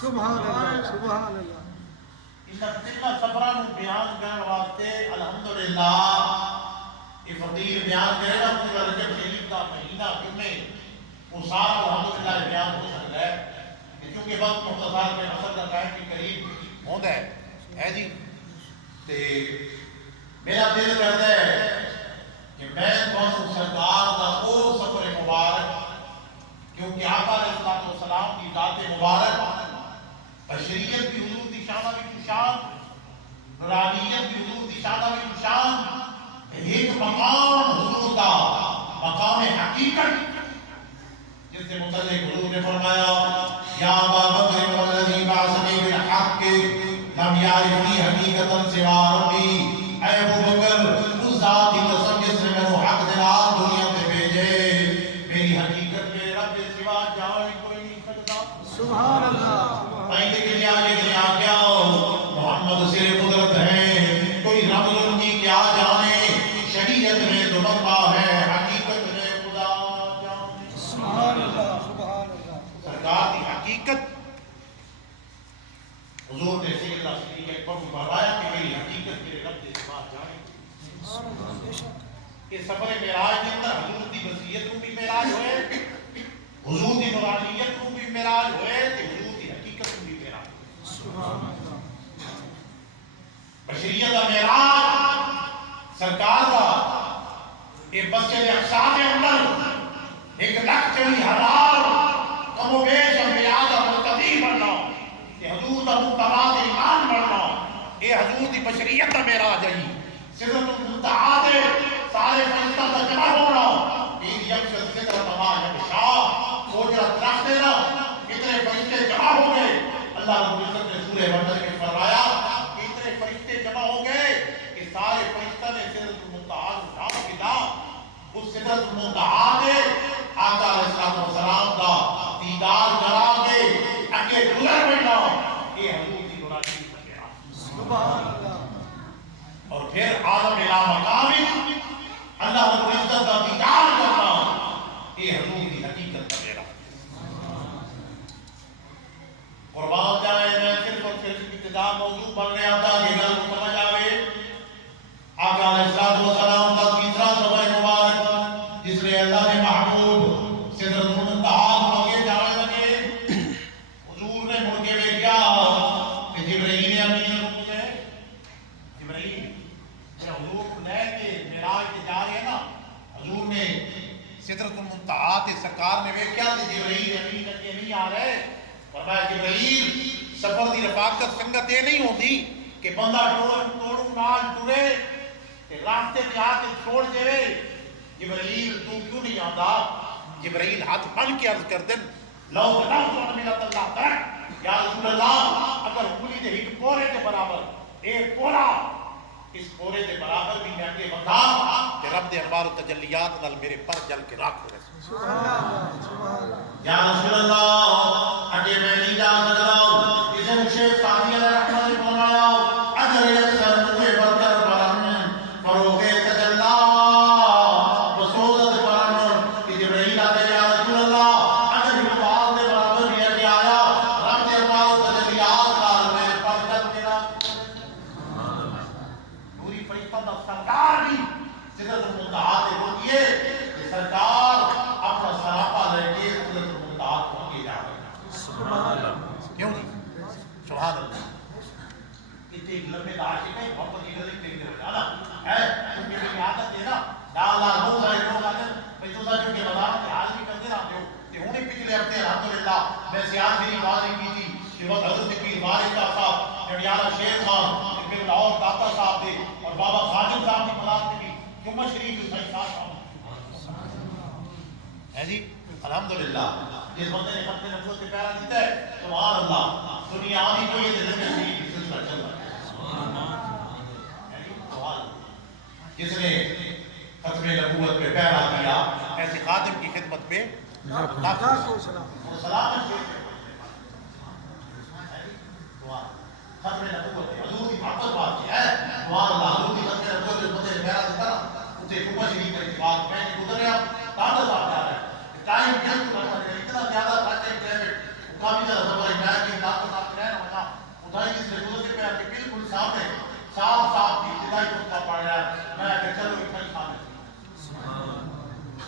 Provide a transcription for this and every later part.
سبحان اللہ سبحان اللہ. ان تینوں سفراں نوں بیان کرن واسطے الحمدللہ یہ فقیر بیان کرے گا کہ رجب شریف کا مہینہ کیونکہ وہ سارا الحمدللہ بیان ہو سکتا ہے کیونکہ وقت مختصر میں اثر کا ٹائم کے قریب ہوتا ہے جی. تے میرا دل کرتا ہے کہ میں تمہیں سرکار کا وہ سفر مبارک کیونکہ آقا علیہ الصلوۃ والسلام کی ذات مبارک بشریت کی حضور کی شان بھی شان نورانیت کی حضور کی شان بھی شان ایک مقام حضور کا مقام حقیقت جس سے متعلق حضور نے فرمایا یا ابا بکر والذی بعثنی بالحق لم یعرفنی حقیقتا سوا ربی. اے ابو بکر اس ذات کی قسم جس نے میرے حق دلال دنیا میں بھیجے میری حقیقت میرے رب کے سوا جائے کوئی نہیں سکتا. سبحان اللہ. پہلے کے لیے آگے کے کیا محمد سے قدرت ہے کوئی رب ان کی کیا جانے شریعت میں تو بقا ہے حقیقت میں خدا جانے. سبحان اللہ سبحان اللہ. سرکار کی حقیقت حضور نے سید اللہ صدیق اکبر کو فرمایا کہ میری حقیقت میرے رب کے سوا جانے. کہ سفر معراج کے اندر حضور کی وصیت کو بھی معراج ہوئے حضور کی نورانیت کو بھی معراج ہوئے تے حضور کی حقیقت کو بھی معراج ہوئے. سبحان اللہ. بشریت کا معراج سرکار کا یہ مسجد اقصی کے اندر 1,40,000 کم و بیش انبیاء کا مقتدی بننا کہ حضور کا متبع ایمان بننا یہ حضور کی بشریت کا معراج ہے. سدرۃ المنتہا سے سارے فرشتوں کا جمع ہونا یہ یکشف سدرۃ ما یغشا سوجرا درخت دینا کتنے فرشتے جمع ہو گئے. اللہ رب العزت نے سورہ بقرہ میں فرمایا کتنے فرشتے جمع ہو گئے کہ سارے فرشتوں نے سدرۃ المنتہا کو ڈھانپ دیا. اس سدرۃ المنتہا کے آقا علیہ الصلوۃ والسلام کا دیدار کرا کے اگے گزر بیٹھا یہ حضور کی نورانی بشریت. سبحان اللہ. اور پھر عالم الہ مقام اللہ رب العزت کا دیدار کرنا یہ حضور کی حقیقت کا میرا. قربان جائے میں صرف اور صرف ابتدا موضوع بننے آتا یہ گل سمجھ آئے. آقا علیہ الصلوۃ والسلام کا تیسرا سفر مبارک جس میں اللہ نے محبوب سدرۃ المنتہا آگے جانے لگے. حضور نے مڑ کے دیکھا کہ جبرائیل امین رکھے جبرائیل حضور کو لے کے معراج کے جا رہے ہیں نا حضور نے سدرۃ المنتہا تے سرکار نے ویکھیا تے جبرائیل امین اگے نہیں آ رہے. فرمایا جبرائیل سفر دی رفاقت سنگت یہ نہیں ہوندی کہ بندہ توڑوں نال ٹرے تے راستے تے آ کے چھوڑ دے. جبرائیل تو کیوں نہیں آندا؟ جبرائیل ہاتھ بن کے عرض کر دین لو بلغت ملت اللہ تک یا رسول اللہ اگر انگلی دے ایک پورے کے برابر ایک پورا اس پورے دے برابر بھی میں اگے بتا کہ رب دے انوار و تجلیات نال میرے پر جل کے راکھ ہو رہے. سبحان اللہ سبحان اللہ. یا رسول اللہ اگے میں نہیں جا سکتا. اسے شیخ ثانی علیہ رحمۃ نے فرمایا اگر یہ سر مجھے برکر برہم فروغ تجلی بصورت برہم کہ جبرائیل آتے یا رسول اللہ اگر یہ بال دے برابر بھی اگے آیا رب دے انوار و تجلیات نال میرے پر جل کے راکھ. پوری فرشتہ دا سرکار بھی سدرۃ المنتہا تے روکیے کہ سرکار اپنا سراپا لے کے سدرۃ المنتہا کو آگے جا رہے ہیں. سبحان اللہ. کیوں جی سبحان اللہ. کتنے لمبے عاشق ہیں محبت کی گلی دیکھ رہے ہیں نا ہے کیونکہ میری عادت ہے نا ڈالا بہت سارے لوگ آتے ہیں بھائی تو جو کہ بازار کے حال بھی کرتے رہتے ہو کہ انہیں پچھلے ہفتے الحمدللہ میں سیاست میری بات کی تھی کہ وہ حضرت پیر وارث صاحب جڑیالہ شیر صاحب پھر لاہور داتا صاحب تھے اور بابا خاجم صاحب کی ملاد میں بھی جمعہ شریف کی صحیح صاحب ہے جی الحمدللہ. جس بندے نے خط نبوت سے پیارا دیتا ہے سبحان اللہ دنیا آنی کو یہ دل میں شریف کی سلسلہ چل رہا ہے. جس نے ختم نبوت پہ پیرا کیا ایسے خادم کی خدمت پہ لاکھوں سلام. سلامت ختم نبوت حضور کی محبت بات کی ہے. سبحان اللہ حضور کی ختم نبوت پہ بندے نے پیرا دیتا اسے صبح شریف کا اتفاق میں گزر گیا دادا صاحب جا رہا ہے ٹائم جلد اتنا زیادہ اتنا کافی زیادہ سفر ہے کہ ڈاکٹر صاحب کے رہنا ہونا اٹھائی جس نے گزر کے پہ آپ کے بالکل سامنے صاف صاف کی ابتدائی خطبہ پڑھ رہا ہے میں کہ چلو اتنا سامنے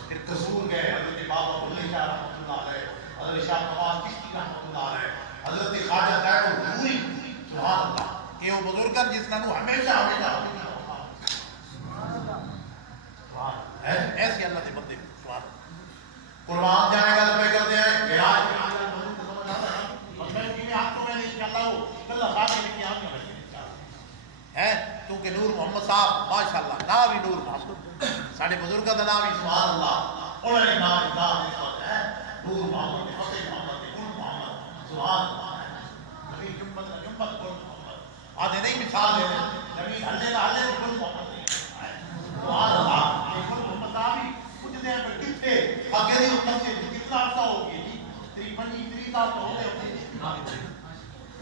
پھر قصور گئے حضرت بابا بلے شاہ رحمۃ اللہ علیہ، حضرت شاہ نواز چشتی رحمۃ اللہ علیہ، حضرت خواجہ طاہر الحضوری سبحان اللہ، یہ وہ بزرگ جس نے ہمیشہ ہمیشہ ایسے اللہ کے بندے سبحان قربان جانے کا لمبے کرتے ہیں معراج کے اندر بزرگ کو سمجھ آتا ہے اور میں کی ہاتھوں میں نہیں انشاءاللہ وہ اللہ خاص لے کے آؤں گا ہے کیونکہ نور محمد صاحب ماشاءاللہ نام ہی نور محمد ساڈے بزرگاں دا نام ہی سبحان اللہ انہاں نے نام ہے نور محمد فتح محمد گل محمد سبحان اللہ نبی جمت گل محمد آدھے نہیں مثال دے نبی ہلے نہ ہلے گل محمد نہیں سبحان اللہ یہ گل محمد صاحب ہی کچھ دیر میں کتنے اگے دی امت سے کتنا عرصہ ہو گیا جی 30 سال تو ہو گئے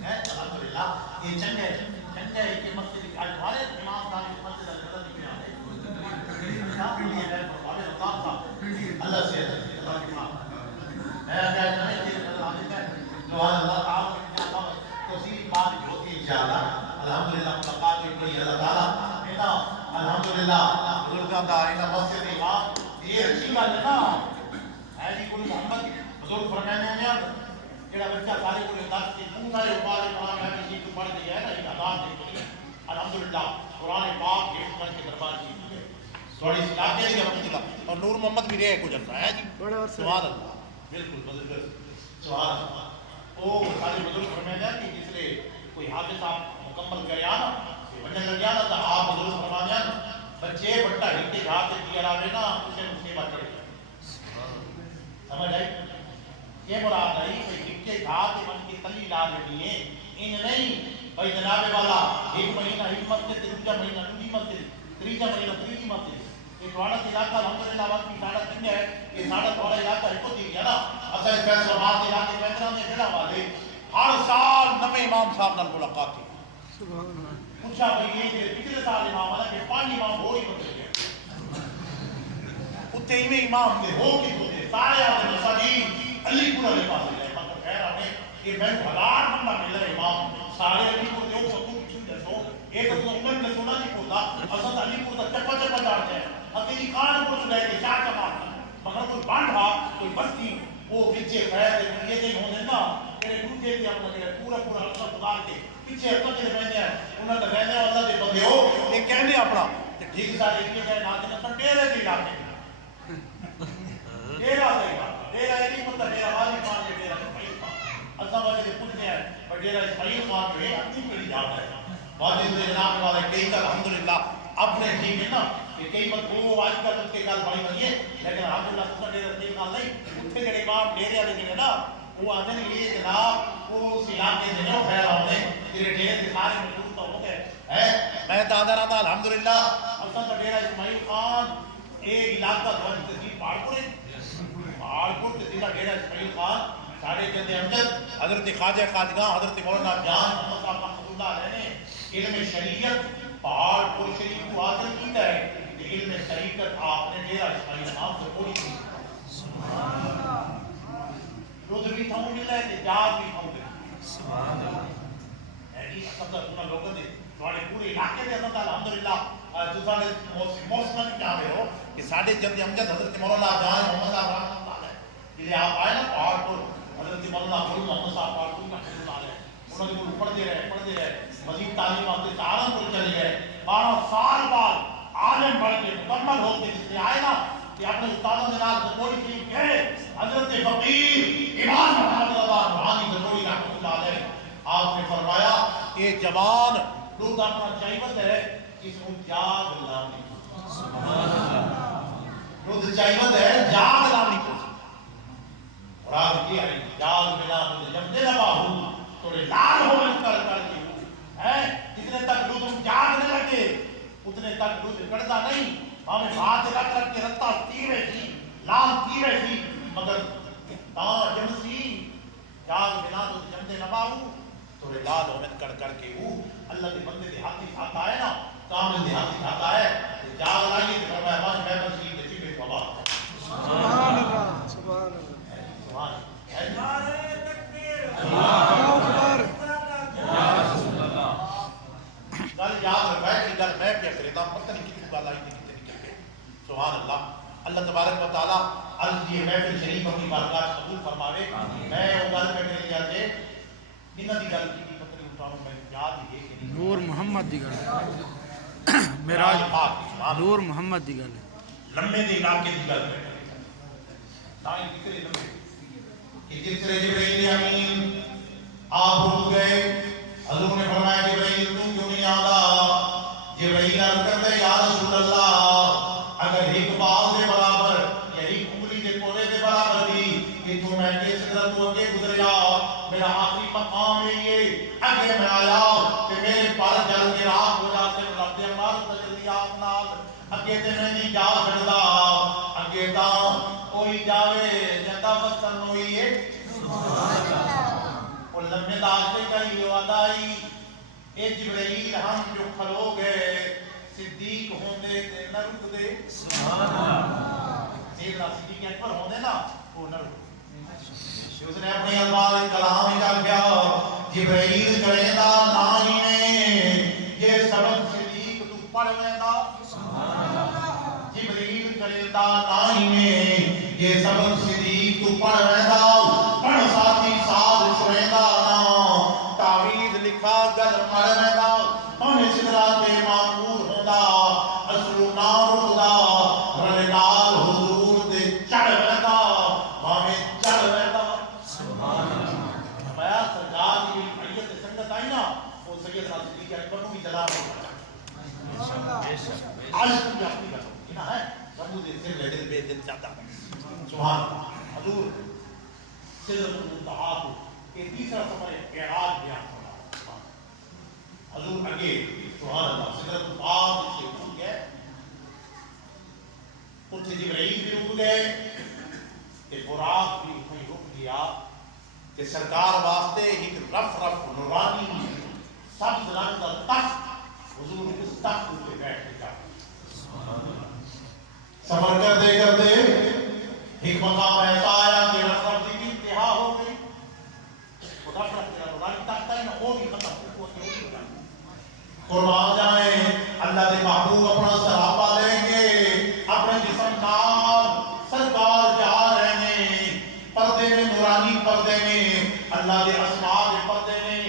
ہے الحمدللہ یہ چنگے چنگے کہ مسجد کے ہمارے امام صاحب کی مسجد الحضرت کی اللہ سے اللہ کی ماں میں کہتا ہوں کہ اللہ تعالیٰ توصیل بات ہوتی ہے انشاءاللہ الحمدللہ ملاقات ہوئی بڑی اللہ تعالیٰ اینا الحمدللہ بزرگاں دا اینا مسجد امام یہ اچھی بات ہے نا ہے جی کوئی محمد بزرگ فرمانے ہیں جڑا بچہ سارے کو دس کے پورا اوپر قرآن ہے کسی کو پڑھ دیا ہے نا یہ آزاد دے الحمدللہ قرآن پاک کے حفظ کے دربار کی ہے تھوڑی سی علاقے کی الحمدللہ اور نور محمد بھی رہے کچھ عرصہ ہے جی سبحان اللہ بالکل بزرگ سبحان اللہ وہ سارے بزرگ فرماتے ہیں کہ جس نے کوئی حافظ صاحب مکمل کریا نا وجہ لگ گیا نا تو آپ بزرگ فرماتے ہیں بچے بٹا ہی کے گھاٹ سے دیا لاوے نا اسے مصیبت چڑھ گیا سمجھ آئی یہ مراد نہیں کوئی ٹکے گھاٹ من کی تلی لا دینی ہے ان نہیں بھائی جناب والا ایک مہینہ ایک مسجد دوسرا مہینہ دوسری مسجد تیسرا مہینہ تیسری مسجد یہ تھوڑا علاقہ الحمدللہ وقت کی ساڑھا کنگ ہے یہ ساڑھا تھوڑا علاقہ ایک کو دی گیا نا اصل فیصلہ بات علاقے فیصلہ میں جڑا والے ہر سال نوے امام صاحب نال ملاقات تھی پوچھا بھائی یہ جو پچھلے سال امام والا کہ 5 امام ہو ہی بدل گئے اتنے ہی امام دے ہو کے ہوتے سارے آتے مساجین علی پورا لے پاس لے مگر خیر ہمیں کہ میں ہزار بندہ مل رہا امام سارے علی پور دیو سکو کچھ دسو ایک تو عمر نے سنا نہیں پڑتا حضرت علی پور کا چپا چپا جاتے ہیں اکیلی کان کو چلائے کہ شاہ کا مارنا مگر کوئی بانڈا کوئی بستی وہ پیچھے خیر یہ نہیں ہونے نا کہ دوسرے کے اپنا پورا پورا اللہ گزار کے پیچھے اپنا کے رہنے ہیں انہوں نے رہنے اللہ دے بندے ہو یہ کہنے اپنا کہ ٹھیک سارے ایک جائے ناظرین اپنا ڈیرے کے علاقے ڈیرا دے گا ڈیرا یہ نہیں پتہ ڈیرا والی خان یہ ڈیرا اسماعیل خان اللہ وجہ سے پوچھنے ہیں اور ڈیرا اسماعیل خان جو ہے اپنی پیڑھی جاتا ہے واجب سے جناب والے کئی تک الحمدللہ اپنے ٹھیک ہے نا کہ کئی بات وہ آج کل اس کے گال بڑی بنی ہے لیکن الحمدللہ اس ڈیرا سے گال نہیں اتنے جڑے امام ڈیرے والے جڑے نا وہ آتے ہیں یہ جناب وہ اس علاقے سے جو خیر ہوتے ہیں تیرے ڈیرے کے سارے موجود تو ہوتے ہیں میں دادا راما الحمدللہ اصل کا ڈیرا اسماعیل خان ایک علاقہ دھوان تحصیل پہاڑپور تحصیل ڈیرا اسماعیل خان سارے جد امجد حضرت خواجہ خواجگاں حضرت مولانا جان محمد صاحب رحمۃ اللہ علیہ نے علم شریعت پہاڑپور شریف کو حاصل کیا ہے علم شریعت آپ نے ڈیرا اسماعیل خان سے پوری کی سبحان اللہ روز بھی تھاؤں مل رہے تھے جاد بھی تھاؤں دے سبحان اللہ ایڈی سب کا سنا لوگوں نے تھوڑے پورے علاقے دے اندر الحمدللہ دوسرے موسم کیا ہو کہ ساڑھے جد امجد حضرت مولانا جان محمد صاحب رحمۃ اللہ علیہ یہ آپ آئے نا پہاڑپور حضرت مولانا غلام محمد صاحب پہاڑپور کا حضرت اللہ علیہ انہوں نے کو پڑھتے رہے مزید تعلیم آتے سہارنپور چلے گئے 12 سال بعد عالم بن کے مکمل ہو کے جس نے آئے نا کہ اپنے استادوں کے نام زکوری شریف گئے حضرت فقیر امام محمد اللہ روحانی زکوری رحمۃ اللہ علیہ آپ نے فرمایا کہ جوان لوگ اپنا چاہیوت ہے اس کو جاگ لانی سبحان اللہ لوگ چاہیوت ہے جاگ لانی کو اور آپ کی ہے جاگ ملا مجھے جب دے لگا ہوں تھوڑے لال ہو کر کے ہے جتنے تک لوگ جاگنے لگے اتنے تک لوگ کڑتا نہیں ہمیں ہاتھ رکھ کے رتا تیرے تھی لال تیرے تھی مگر جمسی جاگ بنا تو جمدے نباہو تھوڑے لال ہومن کر کے اللہ کے بندے دیہاتی کھاتا ہے نا کامل دیہاتی کھاتا ہے جاگ لائیے تو فرمایا ماں میں مسجد میں چپے بابا سبحان اللہ سبحان اللہ سبحان اللہ نعرہ تکبیر والا ہی نہیں نکل گئے. سبحان اللہ. اللہ تبارک و تعالیٰ آج یہ محفل شریف اپنی بارگاہ قبول فرماوے. میں وہ گل میں کہنے جاتے انہاں دی گل کی پتہ نہیں اٹھاؤں میں یاد ہی ہے کہ نہیں. نور محمد دی گل معراج نور محمد دی گل لمبے دے علاقے دی گل میں تائیں ذکر لمبے کہ جس طرح جبرائیل امین آپ رک گئے. حضور نے فرمایا جبرائیل تو کیوں نہیں آتا؟ جبرائیل عرض کرتا ہے یا رسول اللہ اگر ایک بال دے برابر یا ایک انگلی دے کونے دے برابر دی کہ تو میں کے سدرت تو اگے گزریا میرا آخری مقام ہے یہ اگے میں آیا کہ میرے پر جل کے راہ ہو جاتے رب دے مار تجلی آپ نال اگے تے میں نہیں جا سکدا. اگے تاں کوئی جاوے جنتا بستر ہوئی ہے اور لمبے داشتے کا ہی وعدائی اے جبرائیل ہم جو کھلو گئے صدیق ہوندے تے نہ رک دے. سبحان اللہ. سیدنا صدیق اکبر ہوندے نا وہ نہ رک. اس نے اپنے الفاظ کلام کا کیا جبرائیل کریندا نائی نے یہ سبق صدیق تو پڑھ ویندا. سبحان اللہ. جبرائیل کریندا نائی نے یہ سبق صدیق تو پڑھ ویندا پڑھ ساتھی ساز چھویندا نا تعویذ لکھا گل پڑھ ویندا پاویں سدرات معمور ہوندا اصل نام رکدا رل نال حضور دے چڑھ ویندا پاویں چڑھ ویندا. سبحان اللہ. میں سرکار دی حیت سنگت آئی نا وہ سیدنا صدیق اکبر کو بھی جلا ہو آج تم اپنی کرو نا ہے رب دے دل میں دل بے دل چاہتا. سبحان اللہ. حضور سدرۃ المنتہا کو یہ تیسرا سفر معراج بیان فرمایا. حضور اگے سبحان اللہ سدرۃ المنتہا سے رک گئے اتنے جبرائیل بھی رک گئے کہ براق بھی وہیں رک گیا کہ سرکار واسطے ایک رف رف نورانی سبز رنگ کا تخت حضور اس تخت پہ بیٹھ گیا. سفر کرتے ایک مقام ایسا آیا کہ رف رف کی انتہا ہو گئی. رف رف میرا نورانی تخت ہے نا وہ بھی ختم ہو گیا. قربان جائیں اللہ دے محبوب اپنا سراپا لیں گے اپنے جسم نال سرکار جا رہے ہیں پردے میں نورانی پردے میں اللہ دے اسماء دے پردے میں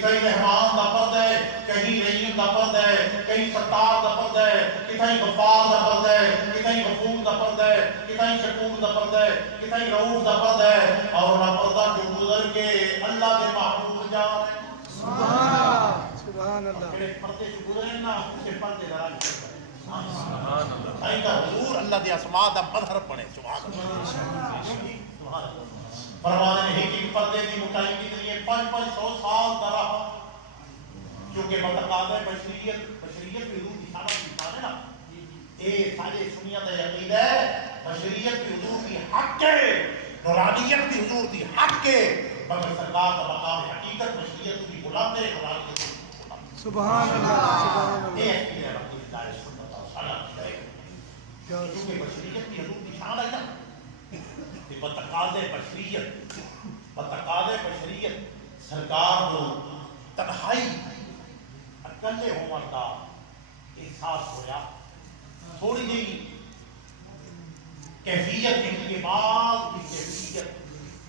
کہیں رحمان دا پردہ ہے کہیں رحیم دا پردہ ہے کہیں ستار دا پردہ ہے کہیں غفار دا پردہ ہے کہیں غفور دا پردہ ہے کہیں شکور دا پردہ ہے کہیں رؤوف دا پردہ ہے اور نہ پردہ جو گزر کے اللہ دے محبوب جا رہے ہیں. سبحان اللہ. سبحان اللہ. میرے پردے سے گزرے نا اسے پردے ذرا سبحان اللہ. سائیں کا حضور اللہ دے اسماء دا مظہر بنے. سبحان اللہ. سبحان اللہ. فرمانے ہیں کہ پردے دی موٹائی کتنی ہے 500 سال دا رہا کیونکہ بتقاضۂ بشریت کی حضور کی سامت کی بات ہے نا اے سارے سنیت عقیدہ ہے بشریت کی حضور کی حق ہے نورانیت کی حضور کی حق ہے مگر سرکار کا مقام حقیقت بشریت کی بلند ہے نورانیت کی بلند. سبحان اللہ. سبحان اللہ. اے عقیدہ رب کی دائر سنت اور صلاح ہے کیونکہ بشریت کی حضور کی شان ہے نا بتقاضۂ بشریت سرکار کو تنہائی اکلے ہونے کا احساس ہویا. تھوڑی جی کیفیت ان کے بعد کی کیفیت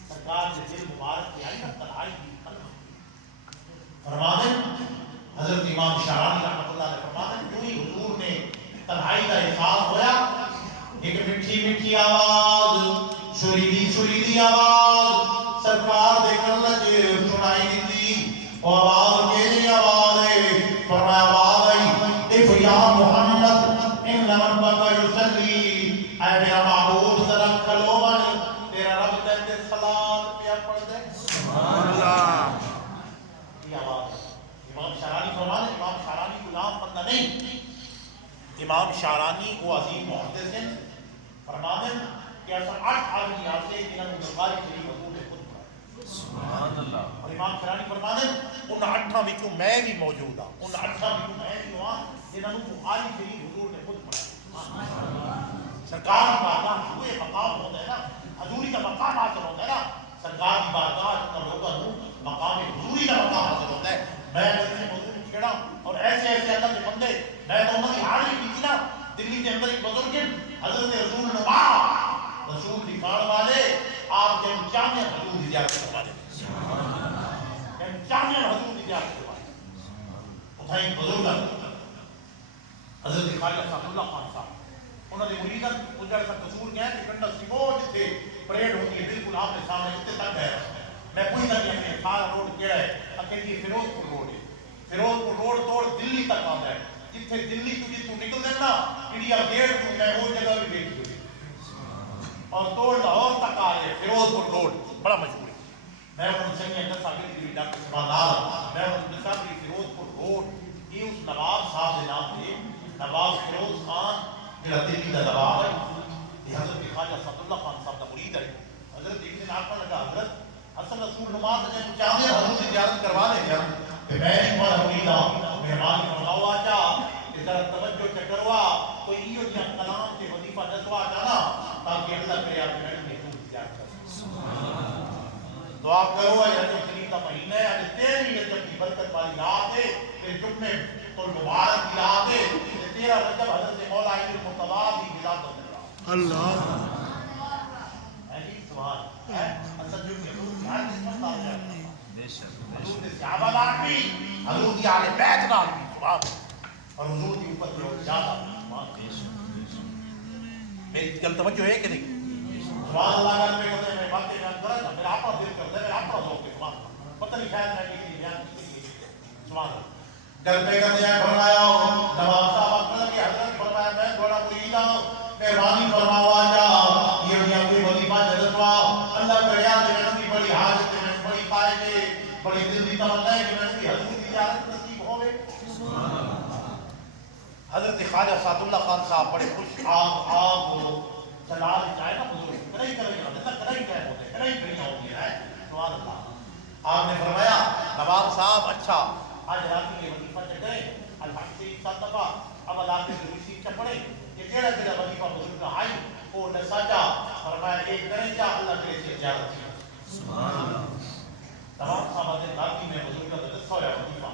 سرکار نے دل مبارک کی آئی نا تنہائی کی فرمانے حضرت امام شارانی رحمۃ اللہ علیہ فرمانے جو ہی حضور نے تنہائی کا احساس ہویا ایک مٹھی مٹھی آواز سریلی آواز سرکار دے کر لگے سنائی دیتی اور آواز میری آواز ہے فرمایا آواز آئی اف یا محمد ان ربک یصلی اے میرا معبود ذرا کھلو بن تیرا رب تیرے صلاۃ پہ پڑھ دے. سبحان اللہ. یہ آواز امام شارانی فرماتے امام شارانی غلام بندہ نہیں امام شارانی وہ عظیم محدث ہیں فرماتے کہ ایسا 8 آدمی آتے جنہوں نے بخاری شریف حضور نے خود پڑھا. سبحان اللہ. اور امام شرانی فرماتے ان 8 وچوں میں بھی موجود ہوں ان 8 وچوں میں بھی ہوں جنہوں نے بخاری شریف حضور نے خود پڑھا. سرکار کی بارگاہ ہوئے مقام ہوتا ہے نا حضوری کا مقام حاصل ہوتا ہے نا سرکار کی بارگاہ کا لوگوں مقام حضوری کا مقام حاصل ہوتا ہے. میں ایسے موضوع چھیڑا اور ایسے ایسے اللہ کے بندے میں تو انہوں کی حاضری کی تھی نا کے اندر ایک بزرگ حضرت رسول نما رسول دکھانے والے آپ کے جامع حضور کی زیارت کروانے جامع حضور کی زیارت کروانے اتھائی بزرگ حضرت خواجہ صاحب اللہ خان صاحب انہوں نے مریدن اجڑ سا قصور کیا ہے کہ کنڈا سیبو جتھے پریڈ ہوتی ہے بالکل آپ نے سامنے اتنے تک ہے میں پوچھ سکتی ہوں کہ سارا روڈ کیا ہے اکیلی فیروز پور روڈ ہے فیروز پور روڈ توڑ دلی تک آتا ہے جتھے دلی تجھے تو نکل دینا انڈیا گیٹ تو میں وہ جگہ بھی دیکھی ہوئی اور توڑ لاہور تک آ رہے فیروز پور روڈ بڑا مشہور ہے میں انہوں نے سنگی اندر صاحب کی ڈاکٹر سبحان اللہ میں انہوں نے صاحب کی فیروز پور روڈ یہ اس نواب صاحب سے نام تھے نواب فیروز خان جڑا دلی کا نواب ہے یہ حضرت خواجہ صاحب اللہ خان صاحب کا مرید ہے حضرت ایک دن آپ لگا حضرت اصل رسول نماز نے چاہتے ہیں حضور کی زیارت کروا دیں گے کہ میں نہیں ہمارا مرید ہوں مہربانی فرماؤ آجا کہ ذرا توجہ چکروا کوئی یہ جو کلام سے وظیفہ دسوا جانا تاکہ اللہ کرے آپ میں حضور کی زیارت کر دعا کرو ہے رجب شریف کا مہینہ ہے آج تیری رجب کی برکت والی رات ہے پھر جمعے تو مبارک کی رات ہے تیرا رجب حضرت مولا علی المرتضیٰ کی ولادت اللہ ہے جی سوال ہے اصل جو حضور کی صحابہ نال بھی حضور کی آل بیت نال بھی سبحان اور حضور کی اوپر لوگ زیادہ میری گل توجہ ہے کہ نہیں سبحان اللہ کا میں کہتے ہیں میں باتیں بیان کر رہا میرا اپنا دل کرتا ہے میرا اپنا ذوق ہے سبحان پتہ نہیں شاید میں یہ بیان کی سبحان اللہ گل پہ کہتے ہیں فرمایا نواب صاحب اکبر کی حضرت فرمایا میں تھوڑا مرید ہوں مہربانی فرماؤ آجا یہ دنیا کوئی وظیفہ جلسوا اللہ کریا کہ میں بڑی حاجت ہے میں بڑی قائد بڑی دل دی تمنا ہے کہ میں بھی حضور کی زیارت نصیب ہوے حضرت خواجہ سعد اللہ خان صاحب بڑے خوش آپ جلال چاہے نا بزرگ کرائی کرائی کہہ ہوتے کرائی ہو گیا ہے سبحان اللہ آپ نے فرمایا نواب صاحب اچھا آج رات کے وظیفہ چڑھے الحمد سے 7 دفعہ اب اللہ کے ضروری سے پڑھے کہ تیرا وظیفہ بزرگ کا آئی وہ نساجا فرمایا ایک کریں کیا اللہ کے لیے زیارت کی سبحان اللہ تمام صاحب نے داتی میں بزرگ کا دسا ہوا وظیفہ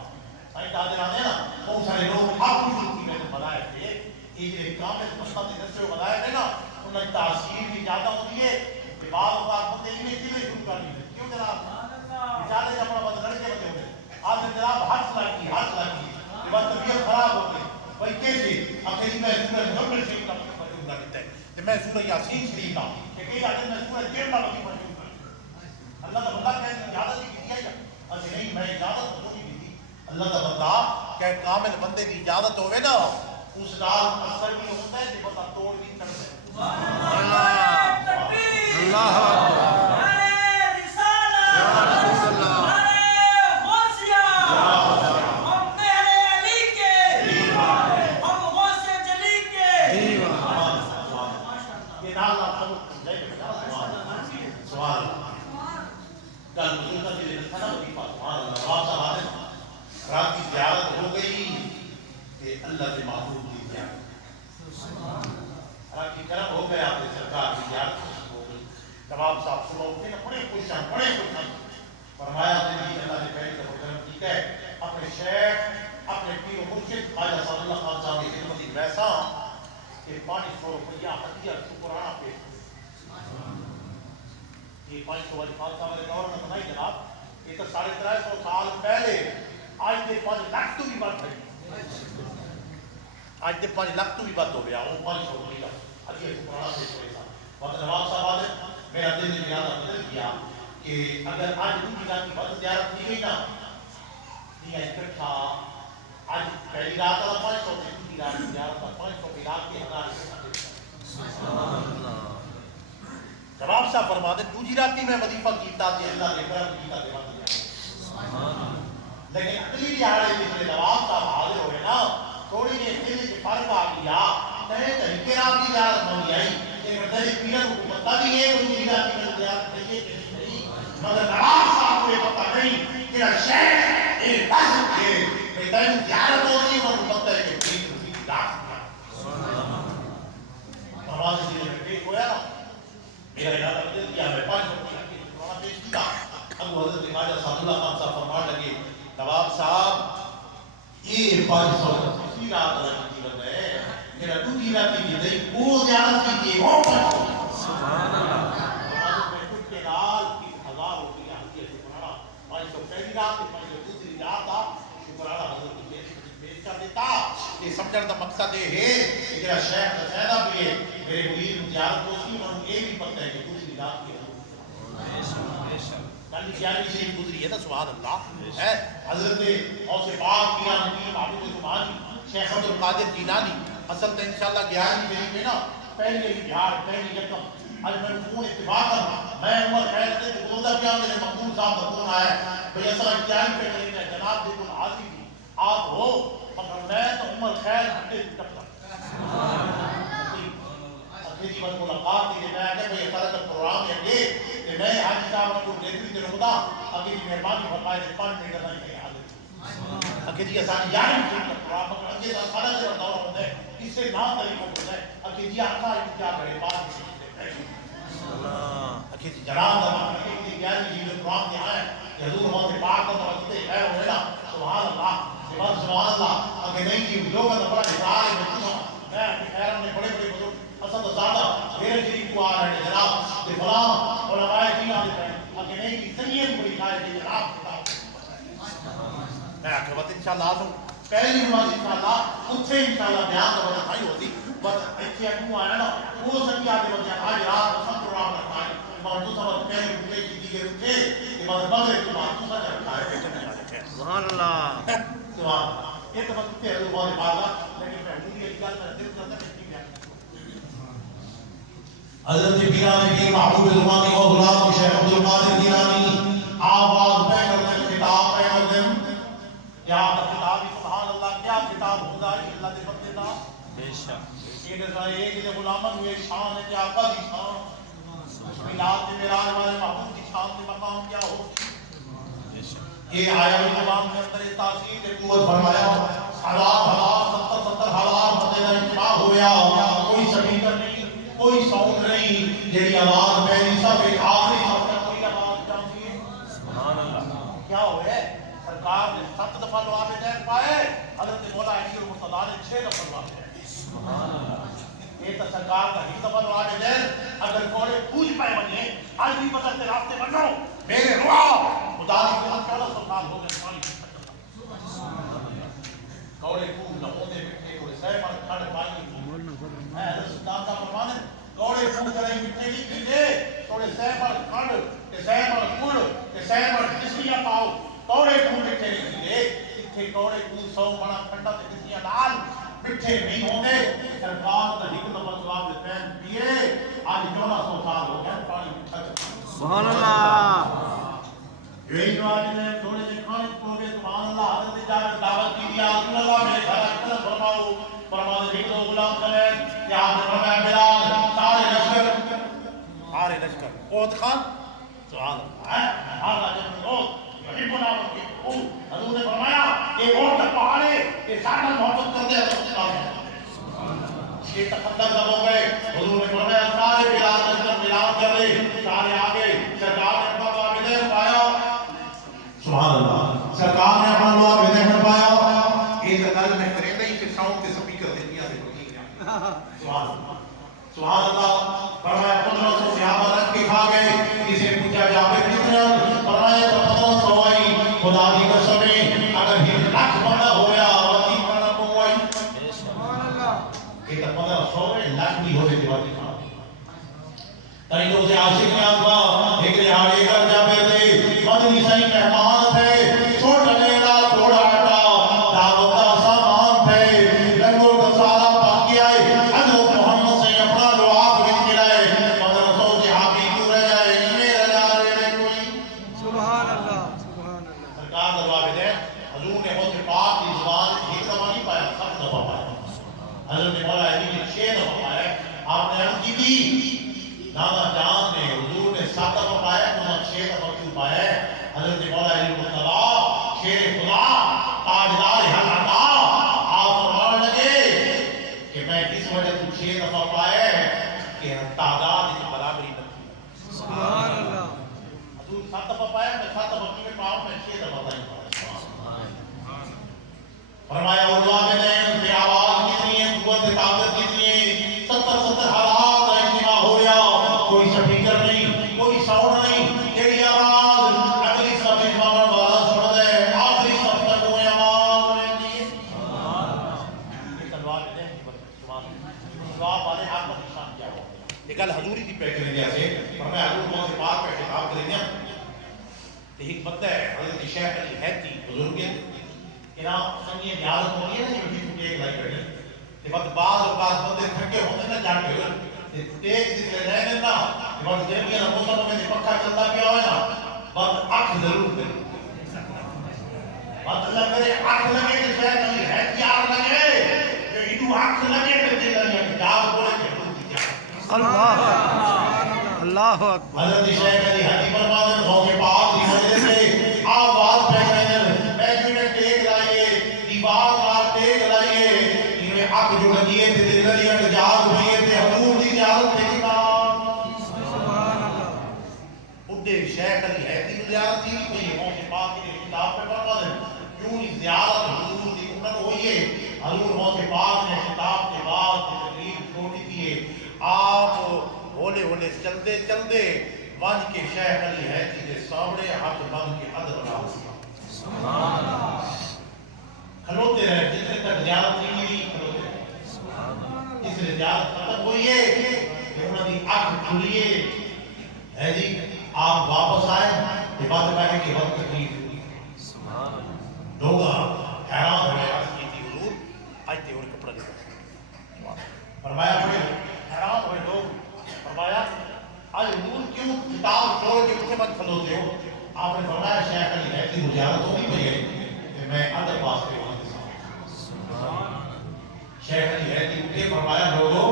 سائیں دادے نہ نا بہت سارے لوگ آپ کو کی میں بنائے تھے یہ جو کام ہے مسئلہ سے دسے ہوئے بنائے تھے نا ان کی تاثیر بھی زیادہ ہوتی ہے کہ بعض اوقات بندے انہیں کیوں شروع کرنی ہے کیوں جناب بیچارے اپنا بند لڑکے بندے ہوتے آج جناب ہاتھ لگی یہ بات طبیعت خراب ہوتی بھائی کیسے اکیلی میں سورہ محمد شریف کا مجھے نہ دیتا ہے کہ میں سورہ یاسین شریف کا کہ کئی آج میں سورہ کیڑ کا مجھے اللہ کا بندہ کہنے کی اجازت ہی دیا جائے اچھا نہیں میں اجازت نہیں دی تھی اللہ کا بندہ کہ کامل بندے کی اجازت ہوئے نا اس نال اثر بھی ہوتا ہے کہ بندہ توڑ بھی کرتا ہے اللہ رات کی زیارت ہو گئی کہ اللہ سے محبوب کی زیارت رات کی کرم ہو گیا کہ سرکار کی زیارت ہو گئی نواب صاحب صبح اٹھے نا بڑے خوش ہیں فرمایا زندگی اللہ نے پہلے دفعہ کرم کی ہے اپنے شیخ اپنے پیر و مرشد خواجہ صلی اللہ خان صاحب کی خدمت ایک ویسا کہ 500 روپیہ ہدیہ شکرانہ پیش یہ 500 والی خان صاحب نے دور میں بنائی جناب یہ تو 350 سال پہلے آج دے 5 لاکھ تو بھی بات ہے آج دے 5 لاکھ تو بھی بات ہو گیا وہ 500 روپیہ ہدیہ شکرانہ پیش ہوئے تھا وقت نواب صاحب نے میرا دل نے زیادہ بدل کیا کہ اگر آج دن کی رات کی بات زیارت کی گئی نا یہ اکٹھا آج پہلی رات کا 500 دن کی رات زیارت کا 500 کی رات کے 1000 نواب صاحب فرماتے دوسری رات کی میں وظیفہ کیتا تھی اللہ نے کرم کیتا دیوا دیا لیکن اگلی دیہاڑے جس نواب صاحب حاضر ہوئے نا تھوڑی دیر دل سے فرق آ گیا کہے کہ رات کی زیارت نہیں آئی لیکن تیری پیرن کو پتہ بھی ہے وہ دوسری رات کی زیارت نہیں ہے مگر نواب صاحب کو یہ پتہ نہیں کہ شیخ ایک بس ہے کہ تیری زیارت ہوتی ہے اور پتہ ہے کہ پیر کی رات نواز جی نے پیش ہوا نا میرا ارادہ بدل دیا میں 500 کی شکرانہ پیش کیا اب حضرت خواجہ صاحب اللہ خان صاحب فرمان لگے نواب صاحب یہ 500 کی رات کی جیون ہے پھر دوسری رات کی دی وہ زیارت کی وہ سبحان اللہ میں کچھ کے نال 3000 روپیہ حاصل شکرانہ اور جو پہلی رات کی پہلی دوسری رات تھا شکرانہ حضرت کی پیش کر دیتا یہ سمجھنے کا مقصد یہ ہے کہ میرا شیخ کا فائدہ بھی ہے میرے مرید زیارت دوستی اور یہ بھی پتہ ہے کہ دوسری رات کی کل گیارہویں شریف گزری ہے نا سبحان اللہ ہے حضرت غوث پاک میاں نبی محبوب زمانی شیخ عبد القادر جیلانی اصل تو انشاءاللہ 11ویں شریف میں نا پہلے بہار پہلی یکم آج میں فون اتفاق کروں میں عمر خیر سے گزردہ کیا میرے مقبول صاحب کا فون آیا ہے بھئی اصل 11ویں پہ کریں گے جناب دیکھو حاضری تھی آپ ہو مگر میں تو عمر خیر ہٹے ٹکتا اکھیری بات ملاقات تھی میں آگے بھئی اصل کا پروگرام ہے یہ کہ میں حاجی صاحب کو ڈیلیوری دے رہا ہوں اکھیری مہربانی فرمائے سے 5 منٹ کرنا ہی حاضر اکھیری اسانی یاری مجھے کا پروگرام مگر اگے سارا سے بتاؤ ہوتا ہے اس سے نام طریقوں ہوتا ہے اکھیری آقا کیا کرے بات اکھیری جناب زمان اکھیری گیاری جیل پروگرام کے آئے کہ حضور موت پاک کا توجہ خیر ہوئے نا سبحان اللہ سبحان اللہ اگر نہیں کی لوگ کا بڑا حساب ہے میں اپنے خیروں نے بڑے بڑے بزرگ اصل تو زیادہ میرے شریف کو آ رہے ہیں جناب کہ فلاں علماء دین آتے ہیں اگر نہیں کی سنیے بھی بڑی خواہش ہے جناب میں آخر وقت انشاءاللہ آتا ہوں پہلی نماز انشاءاللہ اتھے انشاءاللہ بیان کا وجہ نہیں ہوتی بس اتھے اکوں آیا نا وہ سنگی آتے وجہ آج رات سب پروگرام رکھا ہے موضوع سب پہلے بکلے کی دیگر اتھے کہ بعد مغرب کے بعد دوسرا جا رکھا ہے سبحان اللہ سبحان اللہ یہ تو بس اتھے حضور بہت عبادت لیکن میں حضوری اجگال میں دل کرتا ہے کہ بیان حضرت پیران کی محبوب زمانی و غلام شیخ عبد القادر جیلانی آواز میں کرتے کتاب پہ کرتے کیا کتابی سبحان اللہ کیا کتاب ہوگا اللہ دے بندے دا بے شک یہ کہ ایک دے غلامن ہوئے شان ہے کہ آقا دی شان میلاد کے معراج والے محبوب کی شان کے مقام کیا ہو یہ آیا ہوئی زبان کے اندر تاثیر کے قوت فرمایا 70,000 بندے کا اجتماع ہویا کوئی سپیکر نہیں کوئی ساؤنڈ نہیں جیڑی آواز پہلی سب ایک آخری سب تک کوئی آواز جانتی ہے سبحان اللہ کیا ہوئے سرکار نے 7 دفعہ لوہا میں دیر پائے حضرت مولا علی المرتضیٰ نے 6 دفعہ لوہا میں دیر سبحان اللہ یہ تو سرکار کا ہی دفعہ لوہا میں دیر اگر کوڑے پوچھ پائے بنے آج بھی بدلتے راستے بنو میرے روح خدا کی قدرت 1400 سال ہو گئے پانی کوڑے پوچھ نہ ہوتے مٹھے کوڑے سہ پر کھڑ پائی ہے حضرت سلطان کا فرمان ہے کوڑے پوچھ رہی مٹھے نہیں پیلے کوڑے سہ پر کھڑ کہ سہ پر کڑ کہ سہ پر کسیاں پاؤ کوڑے پوچھ مٹھے نہیں پیلے اتھے کوڑے پوچھ 100 بڑا کھنڈا تے کسیاں لال مٹھے نہیں ہونے سرکار کا حکم مطلب دے پین پیے آج 1400 سال ہو گئے پانی مٹھا چکا سبحان اللہ یہی نواز نے تھوڑے سے کھانے کو گئے سبحان اللہ حضرت جابر دعوت کی دیا رسول اللہ میرے گھر اکثر فرماؤ فرماؤ حکم غلام سمیت کہ آپ نے فرمایا بلال سارے لشکر بہت خان سبحان اللہ آغا جب روز یحبنا وکیل حضور نے فرمایا کہ اور تک پہاڑے کہ سارا محبت کر دے رسول اللہ یہ تقدم ہو گئے حضور نے فرمایا سارے بلال لشکر بلال کر رہے سارے آگے سرکار نے اپنا دعا میں دے پایا سبحان اللہ سرکار نے اپنا دعا میں دے پایا یہ گل میں کرے نہیں کہ ساؤنڈ کے سپیکر دے دیا سبحان اللہ سبحان اللہ فرمایا 1500 صحابہ رکھ کے کھا گئے کسی پوچھا جابر کتنے فرمایا 1500 آئی خدا کی قسم اگر ہی لاکھ بندہ ہویا وتی بندہ کو آئی سبحان اللہ یہ 1500 لاکھ بھی ہوے تے وتی کھا کئی لوگ سے عاشق میں آقا ایک رہاڑے گھر جابر دے مدنی صحیح مہمان تھے چھوٹا لیلا تھوڑا ہٹا دعوت کا سامان تھے لنگور کا سارا باقی آئے حضرت محمد سے اپنا لعاب بھیج کے لائے مگر سو صحابی کیوں رہ جائے میرا جا رہے کوئی سبحان اللہ سبحان اللہ سرکار دعا دے حضور نے بہت پاک کی زبان ایک دفعہ نہیں پایا 7 دفعہ پایا حضرت مولا علی نے 6 دفعہ پایا آپ نے عرض کی تھی نانا جان نے حضور نے 7 دفعہ پایا تو 6 دفعہ کیوں پایا حضرت مولا علی المرتضیٰ شیر خدا تاجدار حل عطا آپ فرمان لگے کہ میں اس وجہ تو 6 دفعہ پایا کہ تعداد اس برابری نہ تھی سبحان اللہ حضور 7 دفعہ پایا میں 7 دفعہ کیوں پاؤں میں 6 دفعہ نہیں پایا فرمایا وہ دعا میں نے ان سے آواز کتنی ہے قوت طاقت یہ گل حضوری دی پہ کریں دیا سے پر میں حضور موت پاک پہ خطاب کریں دیا تو حکمت ہے حضرت شیخ علی حیتی بزرگیت کہ نا سنگی جہازت ہونی ہے نا یہ بھی ٹیک لائی کرنی کہ وقت بعض اوقات بندے تھکے ہوتے نا جان کے ہوئے ٹیک جس لئے رہ دینا کہ وقت جرمیہ نا موسم میں پکا چلتا پیا ہوئے نا وقت آنکھ ضرور کریں مطلب میرے آنکھ لگے کہ شیخ علی حیتی آنکھ لگے کہ انہوں آنکھ لگے کہ دل لگے کہ جاگ بولے کہ اللہ اکبر حضرت شیخ علی حیتی فرماتے ہیں غوث پاک کی وجہ سے آواز پہنے میں جو نے ٹیک لائیے دیوار مار ٹیک لائیے انہیں حق جو لگیے تھے دل لگیے کہ جاگ ہوئیے تھے حضور دی زیارت تھے سبحان اللہ بڑھے شیخ علی حیتی کی زیارت تھی کوئی غوث پاک کی کتاب پہ فرماتے ہیں کیوں اس زیارت حضور دی امت ہوئیے حضور غوث پاک نے خطاب کے بعد کی تقریب چھوڑی تھی آپ ہولے ہولے چلدے چلدے ون کے شیخ علی حیتی کے سامنے ہاتھ بند کے حد بنا ہوا کھلوتے رہے جتنے تک زیارت نہیں کھلوتے رہے اس لیے زیارت ختم ہوئی ہے کہ انہوں نے آنکھ کھلیے ہے جی آپ واپس آئے یہ بات کہے کہ وقت تکلیف ہوئی لوگ حیران ہوئے عرض کی تھی حضور آج تے اور کپڑا دے فرمایا بڑے حیران ہوئے لوگ فرمایا آج حضور کیوں کتاب چھوڑ کے مجھے مت کھلوتے ہو آپ نے فرمایا شیخ علی حیتی مجھارت ہو نہیں پہی کہ میں ادب واسطے وہاں کے سامنے شیخ علی حیتی مجھے فرمایا لوگوں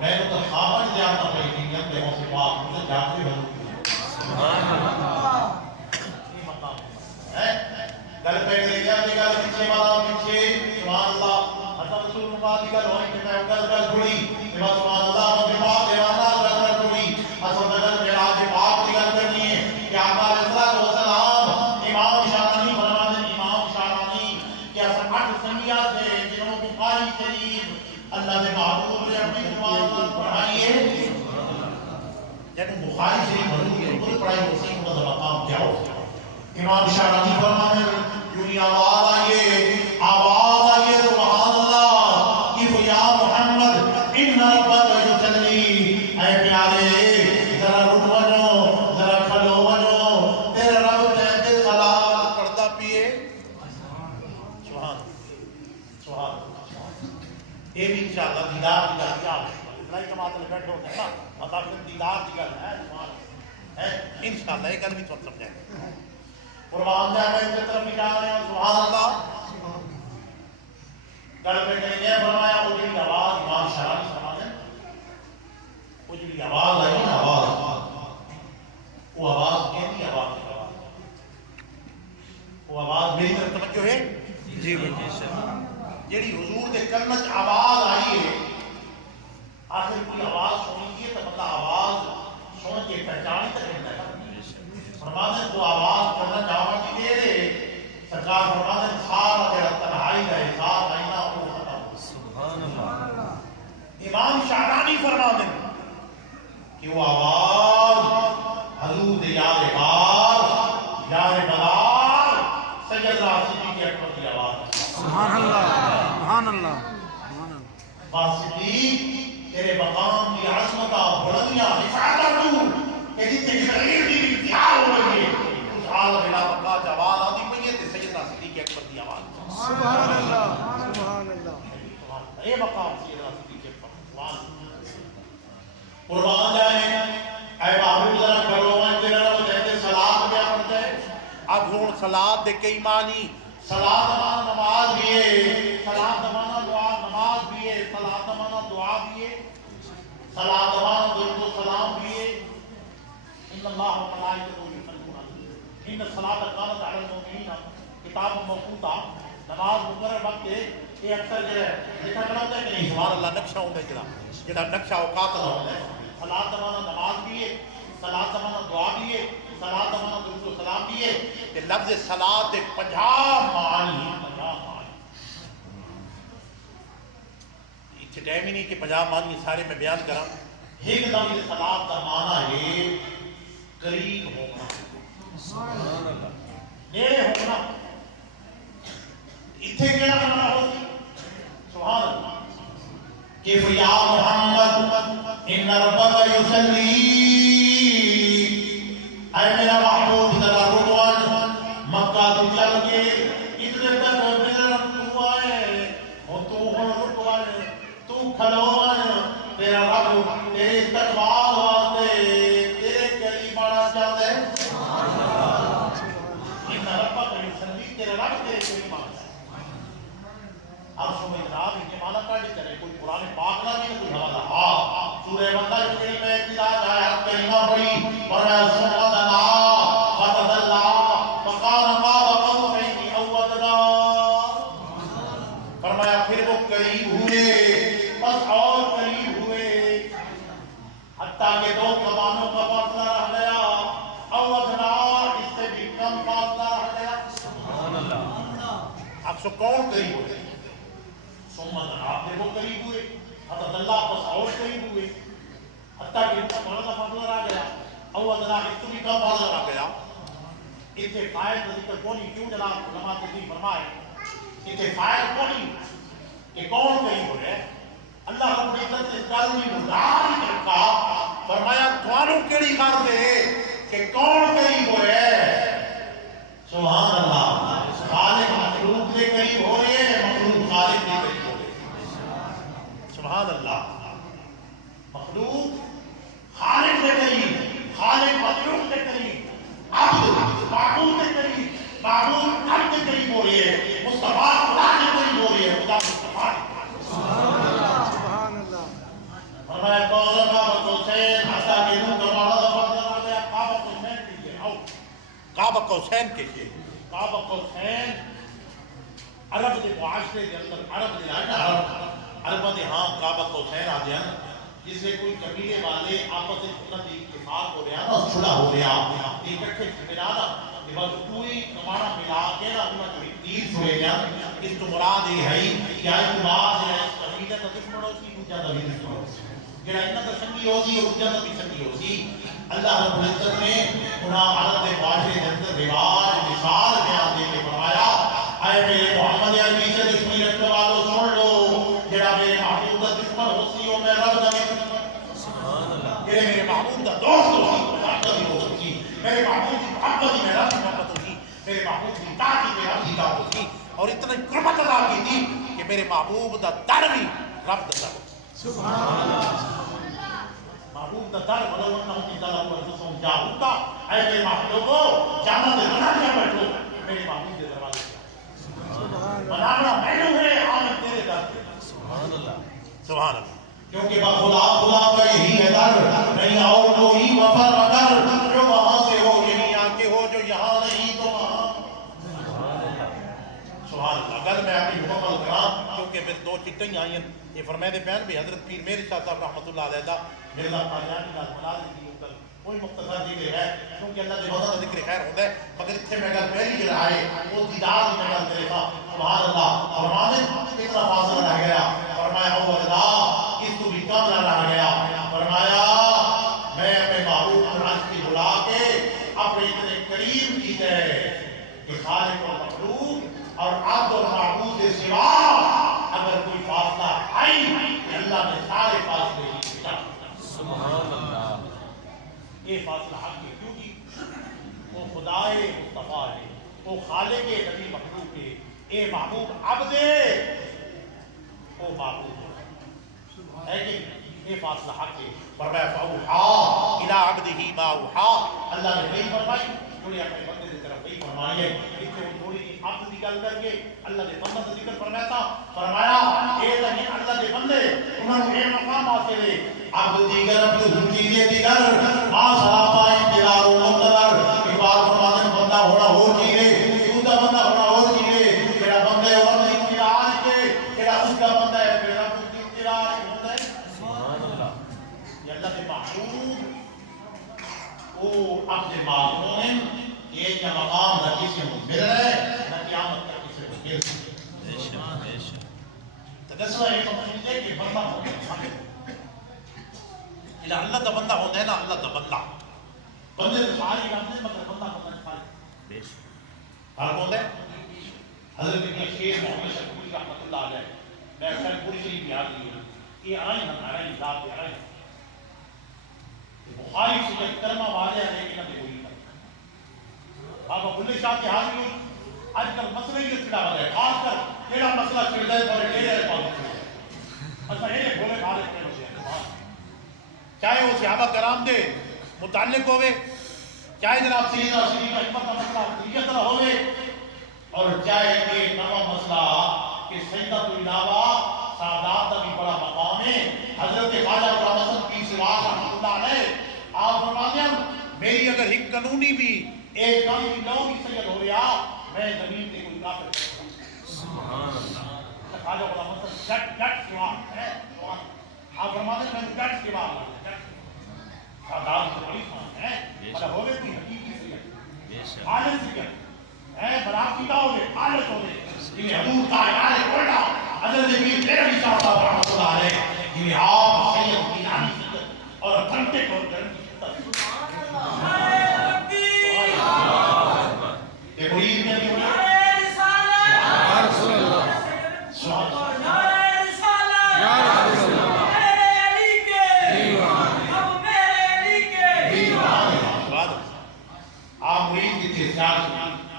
میں نے تو خامن جاتا پہی کہ ہم نے سے پاس مجھے جاتے حضور یہ مقام ہے گل پہ گئے گیا کہ گل پیچھے والا پیچھے سبحان اللہ حضرت رسول اللہ کی گل ہوئی کہ میں گل جڑی کہ سبحان اللہ مجھے پاک دیوانا گل جڑی اصل گل میرا آج پاک کی گل کرنی ہے کہ آقا علیہ السلام امام شارانی فرماتے ہیں امام شارانی کہ اصل 8 سنگیہ سے جنہوں بخاری شریف اللہ نے محبوب نے اپنی زبان پڑھائی ہے جنہوں بخاری شریف حضور پڑھائی اسی کو مقام کیا ہو امام شارانی فرمانے یونی آواز آئیے سبحان اللہ کہ یا محمد ان ربک یصلی اے پیارے ذرا رک وجو ذرا کھلو وجو تیرے رب تیرے صلاۃ پڑھتا پیے سبحان یہ بھی انشاءاللہ دیدار کی گل کیا ہے جماعت میں بیٹھو نا مطلب دیدار کی گل ہے انشاءاللہ یہ گل بھی تو سمجھائیں گے قربان جائے میں اس طرف نکال رہے ہیں سبحان اللہ گل پہ کہیں گے فرمایا وہ جڑی آواز امام شارانی فرماتے ہیں وہ جڑی آواز آئی نا وہ آواز کہنی آواز وہ آواز میری طرف توجہ ہے جی بالکل جڑی حضور دے کلمہ چ آواز آئی ہے آخر کوئی آواز سنی ہے تو بندہ آواز سن کے پہچان ہی تک ہے فرماتے ہیں تو آواز کرنا چاہوں کی دے دے سرکار فرماتے ہیں سارا تیرا تنہائی کا احساس آئینہ وہ ختم سبحان اللہ امام شعرانی فرماتے ہیں کہ وہ آواز حضور دے یار غار یار بلال سید راسدی کے اکبر کی آواز سبحان اللہ سبحان اللہ سبحان اللہ واسدی تیرے مقام کی عظمت بلندیاں رفعت دور کہ جتنے شریر کی انتہا ہو رہی ہے اس عالم بلا بقات آواز آتی پئی ہے سیدنا صدیق اکبر کی آواز سبحان اللہ سبحان اللہ یہ مقام سیدنا صدیق اکبر قربان جائیں اے محبوب ذرا کرو میں تیرا رب کہتے صلاۃ کیا پڑھتے ہیں اب ہوں صلاۃ دے کئی معنی صلاۃ معنی نماز بھی ہے صلاۃ معنی دعا نماز بھی ہے صلاۃ معنی دعا بھی ہے صلاۃ معنی درود و سلام بھی ہے ان اللہ و ملائکتہ یصلون علی ان الصلاۃ کانت علی المؤمنین کتاب موقوتا نماز مقرر وقت ہے یہ اکثر جو ہے لکھا کرا ہوتا ہے کہ نہیں سبحان اللہ نقشہ ہوتا ہے جڑا نقشہ اوقات کا ہوتا ہے صلاۃ معنی نماز بھی ہے صلاۃ معنی دعا بھی ہے صلاۃ معنی درود و سلام بھی ہے کہ لفظ صلاۃ کے 50 معنی اتنے ٹائم ہی نہیں کہ 50 معنی سارے میں بیان کراں ایک لفظ صلاۃ کا معنی ہے قریب ہونا سبحان اللہ نیڑے ہونا اتھے کیا کرنا ہوتی سبحان اللہ کہ یا محمد ان ربک یصلی، اے میرا محبوب ذرا رکوان مکہ تو چل کے اتنے تک میرا تو آئے اور تو ہن رکوان تو کھلو تیرا رب تیرے استقبال واسطے تیرے قریب آنا چاہتا ہے. ان ربک یصلی، تیرے رب تیرے قریب آنا چاہتا ہے. اب سو میں جناب یہ مانا کاٹ کرے کوئی قرآن پاک نہ بھی کوئی حوالہ. ہاں سورہ بندہ جو میں ابتدا آیا کلمہ پڑھی فرمایا سبحان اللہ فتدلّا فقال قاب قوسین او ادنی. فرمایا پھر وہ قریب ہوئے بس اور قریب ہوئے حتیٰ کہ دو کمانوں کا فاصلہ رہ گیا. او ادنی، اس سے بھی کم فاصلہ رہ گیا. سبحان اللہ. اب سو کون قریب ہوئے؟ آپ پھر وہ قریب ہوئے حضرت اللہ بس اور قریب ہوئے حتیٰ کہ اتنا بڑا کا فاصلہ رہ گیا. او ادنا، اس سے بھی کم فاصلہ رہ گیا. اسے فائل کا ذکر کونی کیوں جناب علماء تشریح فرمائے اسے فائل کونی کہ کون قریب ہو رہے. اللہ رب العزت نے اس گل میں مظاہر رکھا فرمایا تھانوں کیڑی کر دے کہ کون قریب ہو رہے. سبحان اللہ. خالق مخلوق کے قریب ہو رہے ہیں، مخلوق خالق کے قریب ہو رہے ہیں. سبحان اللہ. مخلوق خالق کے قریب، خالق مخلوق کے قریب، عبد معبود کے قریب، معبود عبد کے قریب ہو رہی ہے. مصطفیٰ خدا کے قریب ہو رہی ہے، خدا مصطفیٰ. سبحان اللہ. فرمایا کوثر کعبۃ قوسین حتیٰ کہ نور کا بڑا فاصلہ رہ گیا. کعبۃ قوسین کے لیے آؤ، کعبۃ قوسین کے لیے. کعبۃ قوسین عرب کے معاشرے کے اندر عرب دے عرب دے ہاں کعبۃ قوسین آ گیا جس سے کوئی قبیلے والے آپس میں اتفاق ہو رہا نا چھڑا ہو رہا اکٹھے چھڑا نا بس کوئی کمانا ملا کے نا انہاں کوئی تیر چھڑے گیا. اس تو مراد یہ ہے کہ آج بعد ہے اس قبیلے کا دشمن ہو سی دوجا دا بھی دشمن ہو سی جڑا انہاں دا سنگی ہو سی دوجا دا بھی سنگی ہو سی. اللہ رب العزت نے انہاں عرب کے معاشرے کے اندر رواج مثال بیان دے کے فرمایا اے میرے محمد عربی سے دشمنی رکھنے والوں سن لو جڑا میرے محبوب کا دشمن ہو سی وہ میں رب دا بھی دشمن. سبحان اللہ. جڑے میرے محبوب کا دوست ہو سی وہ رب دا بھی ہو سی. میرے محبوب کی محبت ہی میرا محبت ہوگی، میرے محبوب کی اطاعت ہی میرا اطاعت ہوگی. اور اتنی قربت ادا کی تھی کہ میرے محبوب دا در بھی رب دا در. سبحان اللہ. محبوب دا در ولو انہم قتلوا انفسهم جاؤک، اے میرے محبوبو جانا دے بنا کیا بیٹھو میرے محبوب دے دروازے پہ. بنانا میں نے ہے آمد تیرے در پہ. سبحان اللہ. سبحان اللہ. کیونکہ خدا خدا کا یہی ہے در، نہیں آؤ کوئی وفر مگر جو وہاں سے ہو یہی آ کے ہو جو یہاں نہیں تو وہاں. سبحان اللہ. گل میں اپنی مکمل کراں کیونکہ میرے دو چٹیں آئی ہیں. یہ فرمائے بیان بھی حضرت پیر میرے شاہ صاحب رحمۃ اللہ علیہ مرزا قادیانی کی نال بنا دی اوپر کوئی مختصر ذکر ہے کیونکہ اللہ کے وعدہ ذکر خیر ہوتا ہے مگر اتنے میں گل پہلی جڑا ہے وہ دیدار میں گل کرے گا. سبحان اللہ. فرمانے کتنا فاصلہ رہ گیا. فرمایا او اللہ اس تو بھی کم نہ رہ گیا. فرمایا میں اپنے محبوب کو عرش کی بلا کے اپنے اتنے قریب کی ہے کہ خالق و مخلوق اور عبد و معبود کے سوا اگر کوئی فاصلہ آئی کہ اللہ نے سارے فاصلے ہی مٹا. سبحان اللہ. یہ فاصلہ حق ہے کیونکہ وہ خدائے مصطفیٰ ہے، وہ خالق نبی مخلوق ہے. اے محبوب عبد وہ معبود ہے کہ یہ فاصلہ حق ہے. فرمایا فاوحا الی عبدہ ما اوحا. اللہ نے وہی فرمائی جو اپنے بندے کی طرف وہی فرمائی ہے. اس سے وہ تھوڑی سی عبد کی گل کر کے اللہ کے بندے کا ذکر فرمایا تھا. فرمایا اے نہیں اللہ کے بندے انہوں نے یہ مقام حاصل ہے عبد دیگر عبد چیزیں دیگر ما صلاح انتظار و منتظر. اقبال فرماتے ہیں بندہ ہونا ہو چیزیں دوسرا بندہ ہونا ہو چیزیں. میرا بندہ ہے اور انتظار کے میرا اس کا بندہ ہے میرا اس کی انتظار ہوتا ہے. سبحان اللہ. یہ اللہ کے محبوب وہ عبد معصوم یہ کیا مقام نہ کسی کو مل رہا ہے نہ قیامت تک کسی کو مل سکتا ہے. تدسوا یہ سمجھتے کہ بندہ ہوتا ہے اللہ دا بندہ ہوتا ہے نا اللہ دا بندہ بندے تو ساری رہتے ہیں مگر بندہ ہوتا ہے ساری فرق ہوتا ہے. حضرت ابن شیر محمد شکوری رحمۃ اللہ علیہ میں اکثر پوری شریف یاد لی ہے یہ آئیں ہم آئیں ذات آئیں سی کرما والے ہیں لیکن ابھی وہی بابا بلے شاہ کی حاضری آج کل مسئلہ ہی چھڑا ہوا ہے خاص کر کیڑا مسئلہ چھڑ دے پر ڈیرے پاؤں اچھا یہ بولے بھارے کے ہوتے ہیں چاہے وہ صحابہ کرام دے متعلق ہوئے چاہے جناب سیدنا شریف احمد کا مسئلہ حقیقت نہ ہوئے اور چاہے کہ نوا مسئلہ کہ سیدہ تو علاوہ سادات کا بھی بڑا مقام ہے حضرت خواجہ غلام حسن کی سواس رحمۃ اللہ علیہ آپ فرماتے ہیں میری اگر ایک قانونی بھی ایک قانونی لو بھی سید ہو گیا میں زمین پہ کوئی کافر سبحان اللہ خواجہ غلام حسن ڈٹ سوال ہے آپ فرماتے ہیں میں ڈٹ سوال سادات سے بڑی سوال ہے مطلب ہوئے کوئی حقیقی سید خالص سید ہے براب کی ہوئے خالص ہوئے جنہیں حضور تاجدار کوئٹہ حضرت پیر پیروی شاہ صاحب رحمۃ اللہ علیہ جنہیں آپ سید کی نامی سید اور اتھنٹک اور گارنٹی یہ مرید میں نہیں ہوئی آپ مرید کی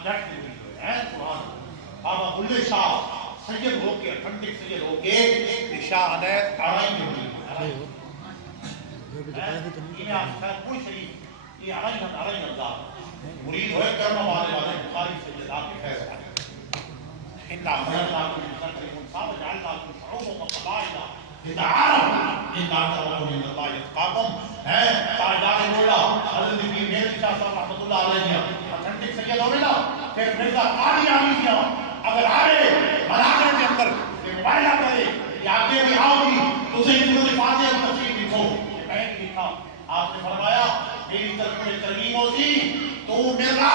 تحصیل بابا بلے شاہ سید ہو کے ٹھنڈک سید ہو کے شاہ عنایت آرائی کے مرید کوئی شریف یہ آرائی اللہ مرید ہوئے کرنا والے بخاری سید آپ کے فیض آنے اِنَّا خَلَقْنَاكُمْ مِنْ ذَكَرٍ وَأُنثَىٰ وَجَعَلْنَاكُمْ شُعُوبًا وَقَبَائِلَ لِتَعَارَفُوا إِنَّ أَكْرَمَكُمْ عِندَ اللَّهِ أَتْقَاكُمْ ہے تاجدار مولا حضرت پیر میرزا شاہ صاحب رحمۃ اللہ علیہ ٹھنڈک سید ہوئے نا پھر مرزا قادیانی کیا اگر آئے ملاقات کے اندر یہ موبائلہ کرے یہ آگے بھی آؤ گی تو اسے سورۃ فاتحہ کی تفسیر لکھو یہ میں نے لکھا آپ نے فرمایا میری طرف میں ترغیب ہوتی تو مرزا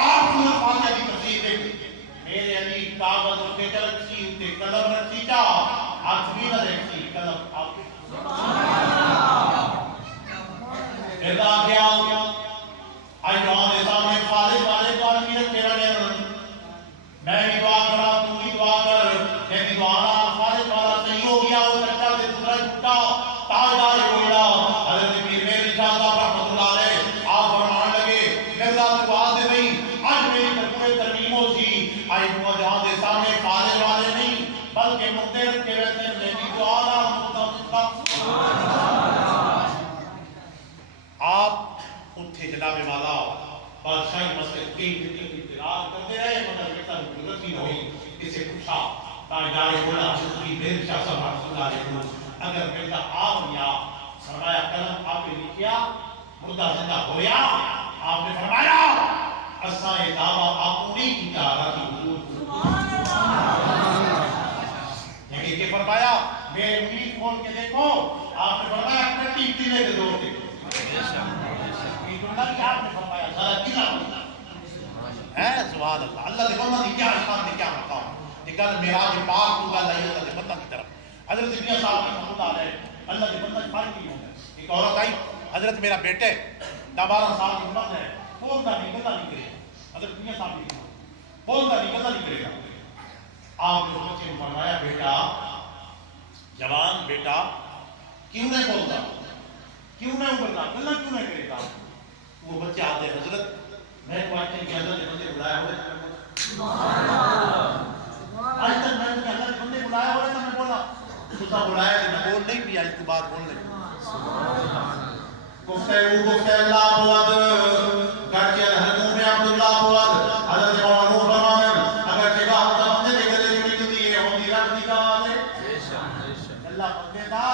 آپ سورۃ فاتحہ کی تفسیر دیکھ میرے علی کاغذ رکھے کے رکھی ہوتے قلم رکھی جا ہاتھ بھی نہ رکھی قلم آپ کے مرزا کیا آئی جوان سامنے خالد والے کو آدمی رکھے رہے میں بھی دعا کرا تو بھی دعا کر میں بھی دعا رہا خالد والا صحیح ہو گیا وہ سچا سے دوسرا جھوٹا تاجدار ہوئا حضرت پیر میرزا شاہ صاحب رحمۃ اللہ علیہ آپ فرمان لگے مرزا دعا دے بھئی آج میری ترکوے ترمیم ہو سی آئی دعا جہاں دے سامنے خالد والے نہیں بلکہ مقدر رکھے ویسے میں بھی دعا رہا آپ اتھے جناب والا بادشاہی مسجد کی انتظار کرتے رہے مگر بیٹا حکومت نہیں ہوئی اسے پوچھا تاجدار مولا حضرت پیر شاہ صاحب رحمۃ اللہ علیہ اگر بیٹا آ گیا فرمایا قلم آپ نے لکھیا مردہ زندہ ہویا آپ نے فرمایا اساں یہ دعویٰ آپ کو نہیں کیتا راتی حضور لیکن کہ فرمایا میرے امید کھول کے دیکھو آپ نے فرمایا کٹی تیلے کے دور دیکھو آپ نے فرمایا ذرا کلا ہے سبحان اللہ اللہ دے بندہ دی کیا شان دی کیا مقام نکل معراج پاک کو گل ہے اللہ دے بندہ کی طرف حضرت میاں صاحب رحمۃ اللہ علیہ اللہ دے بندہ فرق کی ہوتا ہے ایک عورت آئی حضرت میرا بیٹے 12 سال کی عمر ہے بولتا نہیں گلا نہیں کرے حضرت میاں صاحب نے بولتا نہیں گلا نہیں کرے گا آپ نے بچے کو فرمایا بیٹا جوان بیٹا کیوں نہیں بولتا کیوں نہیں ابھرتا گلا کیوں نہیں کرے گا وہ بچے آتے ہیں حضرت میں کو آتے ہیں کہ اللہ نے بندے بلایا ہوئے آج تک میں نے اللہ نے بندے بلایا ہوئے تو میں بولا خدا بلایا کہ میں بول نہیں بھی آج کی بات بول نہیں گفتہ اللہ بود گرچہ الحکوم میں عبداللہ بود حضرت مولانا فرمائیں اگر جگہ ہوتا بندے دے گلے جڑی جدی ہے ہوندی رب دی گاہ ہے اللہ بندے دا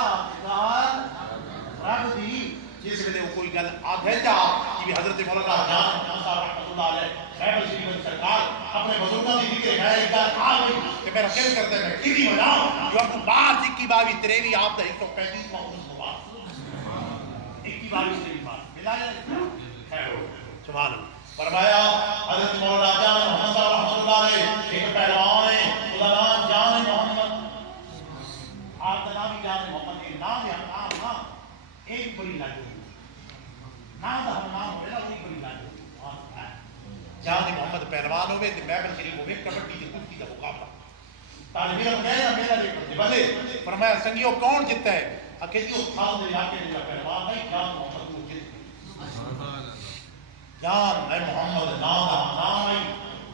رب دی جس ویلے وہ کوئی گل آگے جا کہ حضرت مولانا جان صاحب رحمۃ اللہ علیہ خیبر شریف سرکار اپنے بزرگوں کی ذکر ہے ایک بار آ گئی کہ میرا دل کرتا ہے میں کسی بجاؤں جو آپ کو بات 21 23 آپ کا 135 کا 19 بات 21 23 بات ملا ہے خیر ہو سبحان اللہ فرمایا حضرت مولانا جان محمد صاحب رحمۃ اللہ علیہ ایک پہلوان ہے خدا نام جان محمد آپ کا نام ہی جان محمد کے نام ہے نام نا ایک بڑی لاجو نام دا ہم نام ہوئے نا وہی بڑی لاجو جان محمد پہلوان ہوئے تو محبت شریف ہوئے کبڈی کی کشتی کا مقابلہ طالب علم گئے نا میرا لے کرتے بلے فرمایا سنگیو کون جیتا ہے اکیلی وہ تھال دے علاقے دے پہلوان نہیں جان محمد کو جیت جان اے محمد نام آئی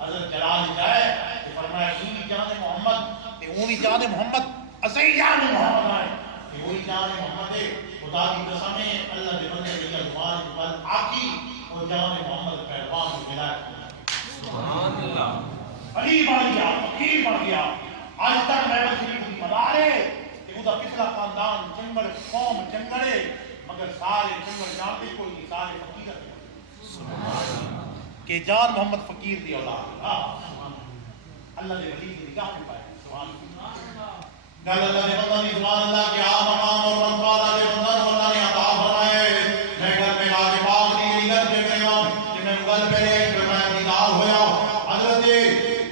حضرت جلال جائے کہ فرمایا یہ جان محمد کہ اونی جان محمد اسی جان محمد آئے کہ وہی جان محمد ہے خدا کی قسم ہے اللہ کے بندے کی ازمان بل آکی وہ جان محمد پہلوان کو ہدایت سبحان اللہ علی بن گیا فقیر بن گیا آج تک میں شریف کی مدارے کہ وہ پچھلا خاندان جنگل قوم جنگلے مگر سارے جنگل جانتے کوئی نہیں سارے فقیر کہ جان محمد فقیر دی اولاد اللہ دے ولی دی نگاہ میں پائے سبحان اللہ گل اللہ دے بندہ دی سبحان اللہ کہ آپ مقام اور منفعہ دے بندہ نو اللہ نے عطا فرمائے میں گھر میں لاج پاک دی عزت پہ گیا کہ میں گل پہ پھر میں دیدار ہویا حضرت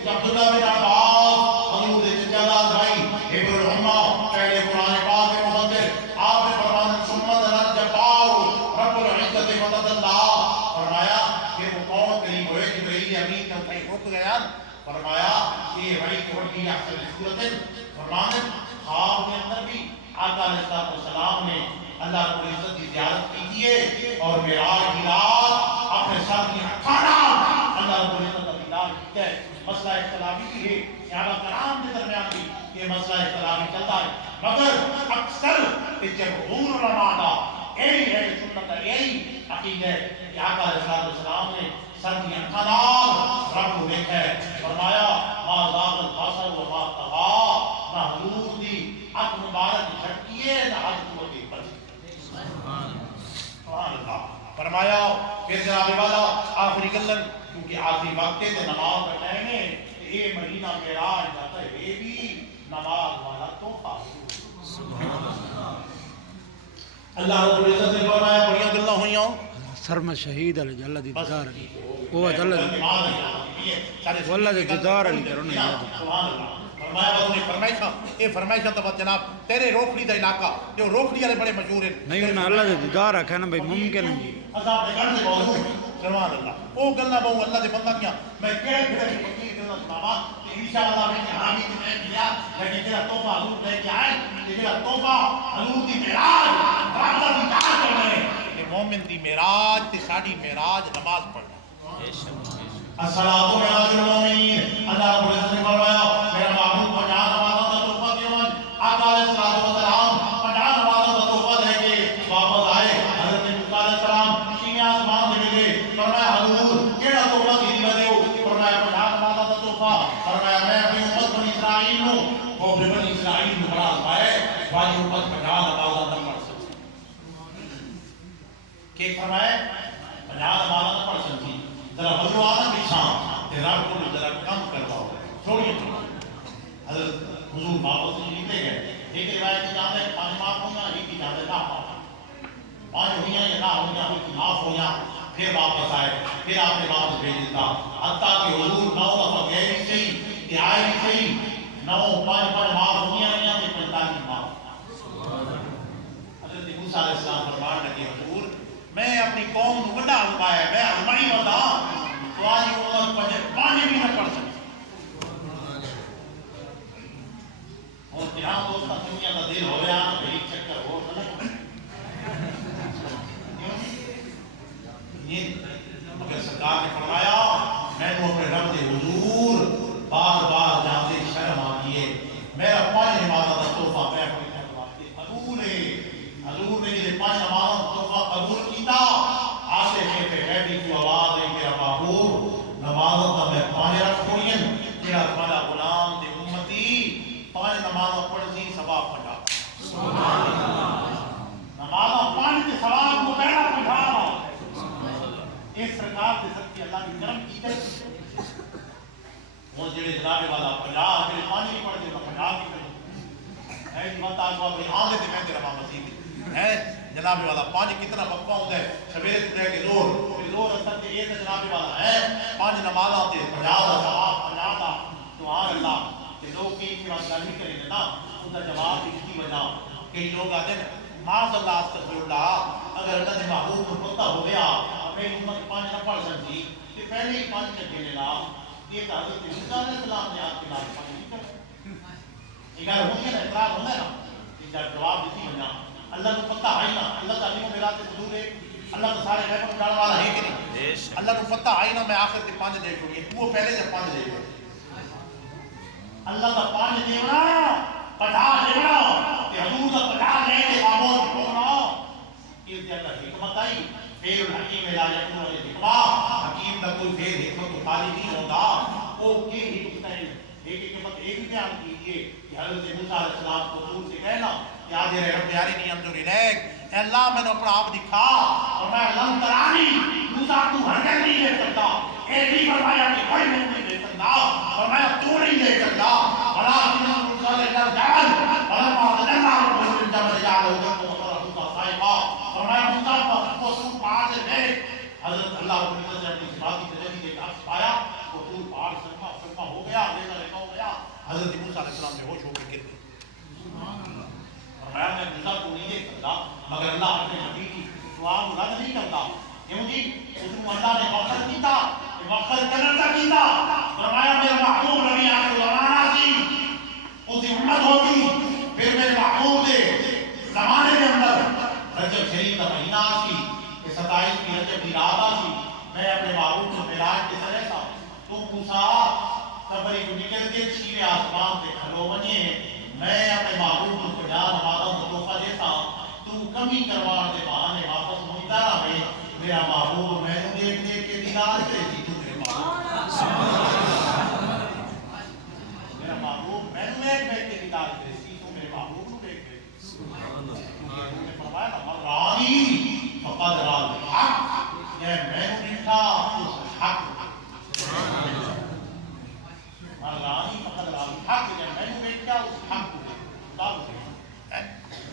عبداللہ بن عباس حضور دے چچا داد بھائی ابن الحمہ پہلے قرآن پاک کے مفسر آپ نے فرمایا سمت الجبار رب العزت مدد اللہ فرمایا کہ وہ کون قریب ہوئے جبرائیل امین کا کہیں رک گیا فرمایا یہ بڑی کوٹی احسن صورت فرمانے خواب کے اندر بھی آقا علیہ السلام نے اللہ رب العزت کی زیارت کی دیئے اور معراج کی رات اپنے سر کی اٹھانا اللہ رب العزت کا دیدار کیا ہے مسئلہ اختلافی بھی ہے صحابہ کرام کے درمیان بھی یہ مسئلہ اختلافی چلتا ہے مگر اکثر جمہور علماء کا یہی ہے سنت کا یہی عقیدہ ہے کہ آقا علیہ السلام نے سر کی اٹھانار رب کو دیکھا ہے فرمایا ما ذاق البصر و ما طغا نہ حضور دی اک مبارک جھٹکیے نہ حضرت کو دیکھ پر سبحان اللہ فرمایا پھر جناب والا آخری گلن کیونکہ آخری وقت تے نماز کا ٹائم ہے یہ مہینہ معراج جاتا ہے یہ بھی نماز والا تحفہ سبحان اللہ اللہ رب العزت نے فرمایا بڑیاں گلاں ہویاں سر میں شہید علی جلہ دی دیدار علی وہ اللہ دی دیدار علی کرو نا یاد سبحان اللہ فرمایا وہ نے فرمائشاں یہ فرمائشاں تو جناب تیرے روکڑی دا علاقہ جو روکڑی والے بڑے مشہور ہیں نہیں انہاں اللہ دی دیدار رکھا نا بھائی ممکن ہے عذاب دے گھر سے موجود سبحان اللہ او گلاں بہو اللہ دے بندہ کیا میں کہڑے پھرے فقیر گلاں سناواں کہ انشاءاللہ میں حامی تے میں ملیا لیکن تیرا تحفہ حضور لے کے آئے تیرا تحفہ حضور دی معراج رابطہ دی دعا کرنے کہ مومن دی معراج تے ساڈی معراج نماز پڑھنا الصلاۃ علی المؤمنین اللہ رب العزت نے فرمایا میرا محبوب 50 نمازوں کا تحفہ دیو آقا علیہ السلام 50 نمازوں کا تحفہ دے کے واپس آئے حضرت موسی علیہ السلام شیعہ آسمان سے ملے فرمایا حضور کیڑا تحفہ دیو فرمایا 50 نمازوں کا تحفہ فرمایا میں اپنی امت بنی اسرائیل نو وہ بنی اسرائیل نو بڑا پائے واجب امت 50 نمازوں کا پڑھ سکتی کہ فرمایا 50 نمازوں پڑھ سکتی ذرا بدلو آنا پیچھاں تے رب کو ذرا کم کرواؤ چھوڑیے حضرت حضور واپس لیتے گئے ایک روایت جاتے ہیں 5 معاف ہویا ایک کی جاتے نہ معاف 5 ہویا یا نہ ہویا کوئی معاف ہویا پھر واپس آئے پھر آپ نے واپس بھیج دیتا حتیٰ کہ حضور 9 دفعہ گئے بھی صحیح کہ آئے بھی صحیح 9 5 معاف ہویا یا 45 معاف حضرت موسیٰ علیہ السلام فرمان لگے حضور میں اپنی قوم کو بڑا آزمایا میں آزمائی ہوتا تو آج امت پانی بھی نہ پڑھ سکتی اور یہاں دوستہ دنیا کا دل ہو رہا بھئی چکر ہو یہ مگر سرکار نے فرمایا میں تو اپنے رب دے حضور بار بار جاتے شرم آگئے میرا 5 نمازہ کا تحفہ میں اپنی حضور نے یہ 5 نمازوں کا تحفہ قبول کیتا آتے کہتے غیبی کی آواز ہے میرا محبوب نمازوں کا میں 5 رکھ ہوئیں میرا تمہارا غلام دے امتی 5 نمازوں پڑھتی ثواب پڑھا سبحان اللہ نمازوں پڑھتی ثواب کو پہلا پڑھا ایک سرکار دے سکتی اللہ کی کرم کی ہے وہ جڑے جناب والا 50 جڑے 5 نہیں پڑھتے تو 50 کی کریں ہے جی بتا کو اپنی آنگے تے میں تیرا مسیح ہے جناب والا 5 کتنا وقفہ ہوتا ہے سویرے سے کہ زور اثر کے یہ جناب والا ہے 5 نمازاں تے 50 دا ثواب 50 دا سبحان اللہ کہ لوگ کی بات گل نہیں کریں نا اس کا جواب اس کی وجہ کئی لوگ آتے ہیں معاذ اللہ استغفر اللہ اگر اللہ دے محبوب کو پتہ ہو گیا میری امت 5 نہ پڑھ سکتی کہ پہلے ہی 5 چکے لینا یہ کہ حضرت موسیٰ علیہ السلام نے آپ کے نام 5 نہیں کرتے یہ کہ ہوتی ہے نا اعتراض ہوتا ہے نا کہ جب جواب دیتی بنا اللہ کو پتہ ہے نا اللہ تعالیٰ کو میرا تے حضور ہے اللہ تو سارے غیب جان والا ہے کہ نہیں؟ اللہ کو پتہ آئی نا میں آخر کے 5 دے چھوڑی وہ پہلے سے 5 دے چھوڑی اللہ کا 5 دیونا 50 دیونا کہ حضور کا 50 لے کے خاموش ہونا اس دے اندر حکمت آئی فیل الحکیم لا یکون الحکمہ حکیم کا کوئی فیل حکمت تو خالی نہیں ہوتا وہ کی حکمت ہے ایک حکمت ایک بیان کیجئے کہ حضرت موسیٰ علیہ السلام کو حضور سے کہنا کہ آج رب یارینی انظر الیک اے اللہ میں نے اپنا آپ دکھا اور میں لن ترانی موسیٰ تو ہرگز نہیں لے سکتا ایک بھی فرمایا کہ کوئی نہیں لے سکتا اور میں تو نہیں لے سکتا بلا سنہ موسیٰ علیہ السلام بلما تجلہ رب الجبل جعلہ دکھا موسیٰ صاحبہ اور میں موسیٰ پر کو سور پہاڑ سے دیکھ حضرت اللہ رب العزت سے اپنی صفاتی تجلی ایک عکس پایا وہ سور پہاڑ سرما ہو گیا لیزر ہو گیا حضرت موسیٰ علیہ السلام نے ہوش ہو کے گر گئے میں موسیٰ کو نہیں دیکھ سکتا مگر اللہ اپنے نبی کی دعا کو رد نہیں کرتا کیوں جی اس کو اللہ نے موقع کیتا موقع کرنا کیتا فرمایا میرا محبوب نبی آخر زمانہ سی اس کی امت ہوگی پھر میرے محبوب دے زمانے کے اندر رجب شریف کا مہینہ سی کہ 27 کی رجب کی رات سی میں اپنے محبوب کو ملاج کے سرے تھا تو موسیٰ قبری کو نکل کے چھینے آسمان سے کھلو بنیے میں اپنے محبوب کو 50 نمازوں کو تحفہ دیتا تو کمی کروان دے بہانے واپس مہیدارہ میں میرا محبوب میں نے دیکھ دیکھ کے دیدار سے جی تو میرے محبوب میں نے دیکھ دیکھ کے دیدار سے جی تو میرے محبوب کو دیکھ دیکھ انہوں نے فرمایا نا مرانی فقد رال حق یہ میں نے دیکھا اس حق مرانی فقد رال حق یہ میں نے دیکھا اس حق کو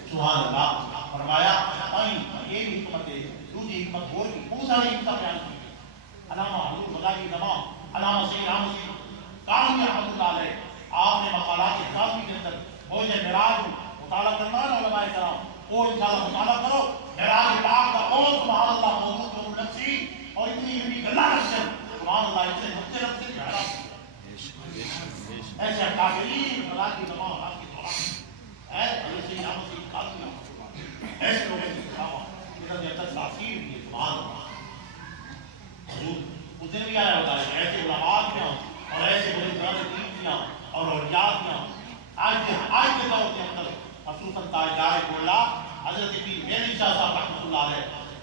سبحان اللہ فرمایا آئین یہ بھی حکمت ہے دوسری حکمت ہو رہی بہت ساری حکمت بیان کی علامہ حضور مداری زمان علامہ سید احمد سید کاظمی رحمۃ اللہ علیہ آپ نے مقالات کاظمی کے اندر موج معراج مطالعہ کرنا ہے علماء کرام وہ انشاءاللہ مطالعہ کرو معراج پاک کا قول سبحان اللہ موضوع کو نفسی اور اتنی اتنی گلا رکھتے سبحان اللہ اتنے مجھے رکھتے ایسے کافرین مداری کی زمان آپ کی طرح حضرت سید احمد سید کاظمی ایسے لوگوں کی کتابہ ادھر جب تک تاثیر بھی ہے سبحان اللہ حضور اس دن بھی آیا ہوتا ہے ایسے علماء کیا اور ایسے بڑے قرآن دین کیا اور اولیاء کیا آج کے دور کے اندر خصوصاً تاجدار گولہ حضرت پیر مہدی شاہ صاحب رحمۃ اللہ علیہ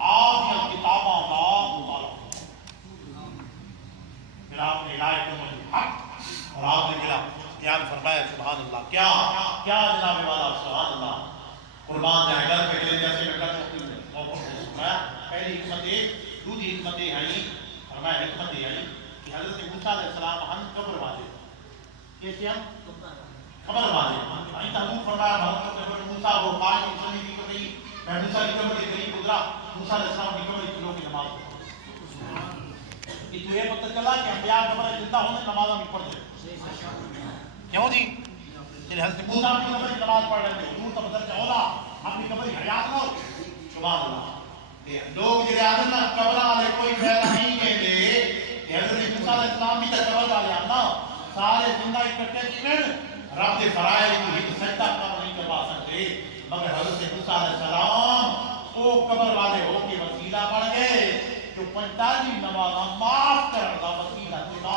آپ کی کتابوں کا مطالعہ پھر آپ نے الہی کلمۃ الحق اور آپ نے میرا بیان فرمایا سبحان اللہ کیا جناب والا سبحان اللہ قربان جائے گھر پہ لے جیسے میں فرمایا پہلی حکمت دوسری حکمت ہے فرمایا حکمت ہے کہ حضرت موسیٰ علیہ السلام ہم قبر والے کیسے ہم قبر والے ہمیں تحقیق فرمایا بہت قبر موسیٰ وہ پانچ انسانی کی قبری میں موسیٰ کی قبر کے قریب گزرا موسیٰ علیہ السلام کی قبر کلوں کی نماز کہ تو یہ پتہ چلا کہ انبیاء قبر زندہ ہونے نمازہ میں پڑھ جائے کیوں جی کہ حضرت موسیٰ کی قبر کی نماز پڑھ رہے تھے حضور کا بدل کے اولا اپنی قبر کی حیات ہو سبحان اللہ لوگ جڑے آدھے نا قبر والے کوئی خیر نہیں کہتے کہ حضرت موسیٰ علیہ السلام بھی تو قبر والے آنا سارے زندہ اکٹھے کیوں رب کے فرائض کو ہی سجدہ کر نہیں کروا سکتے مگر حضرت موسیٰ علیہ السلام وہ قبر والے ہو کے وسیلہ بن گئے جو 45 نمازاں معاف کرنے کا وسیلہ تھا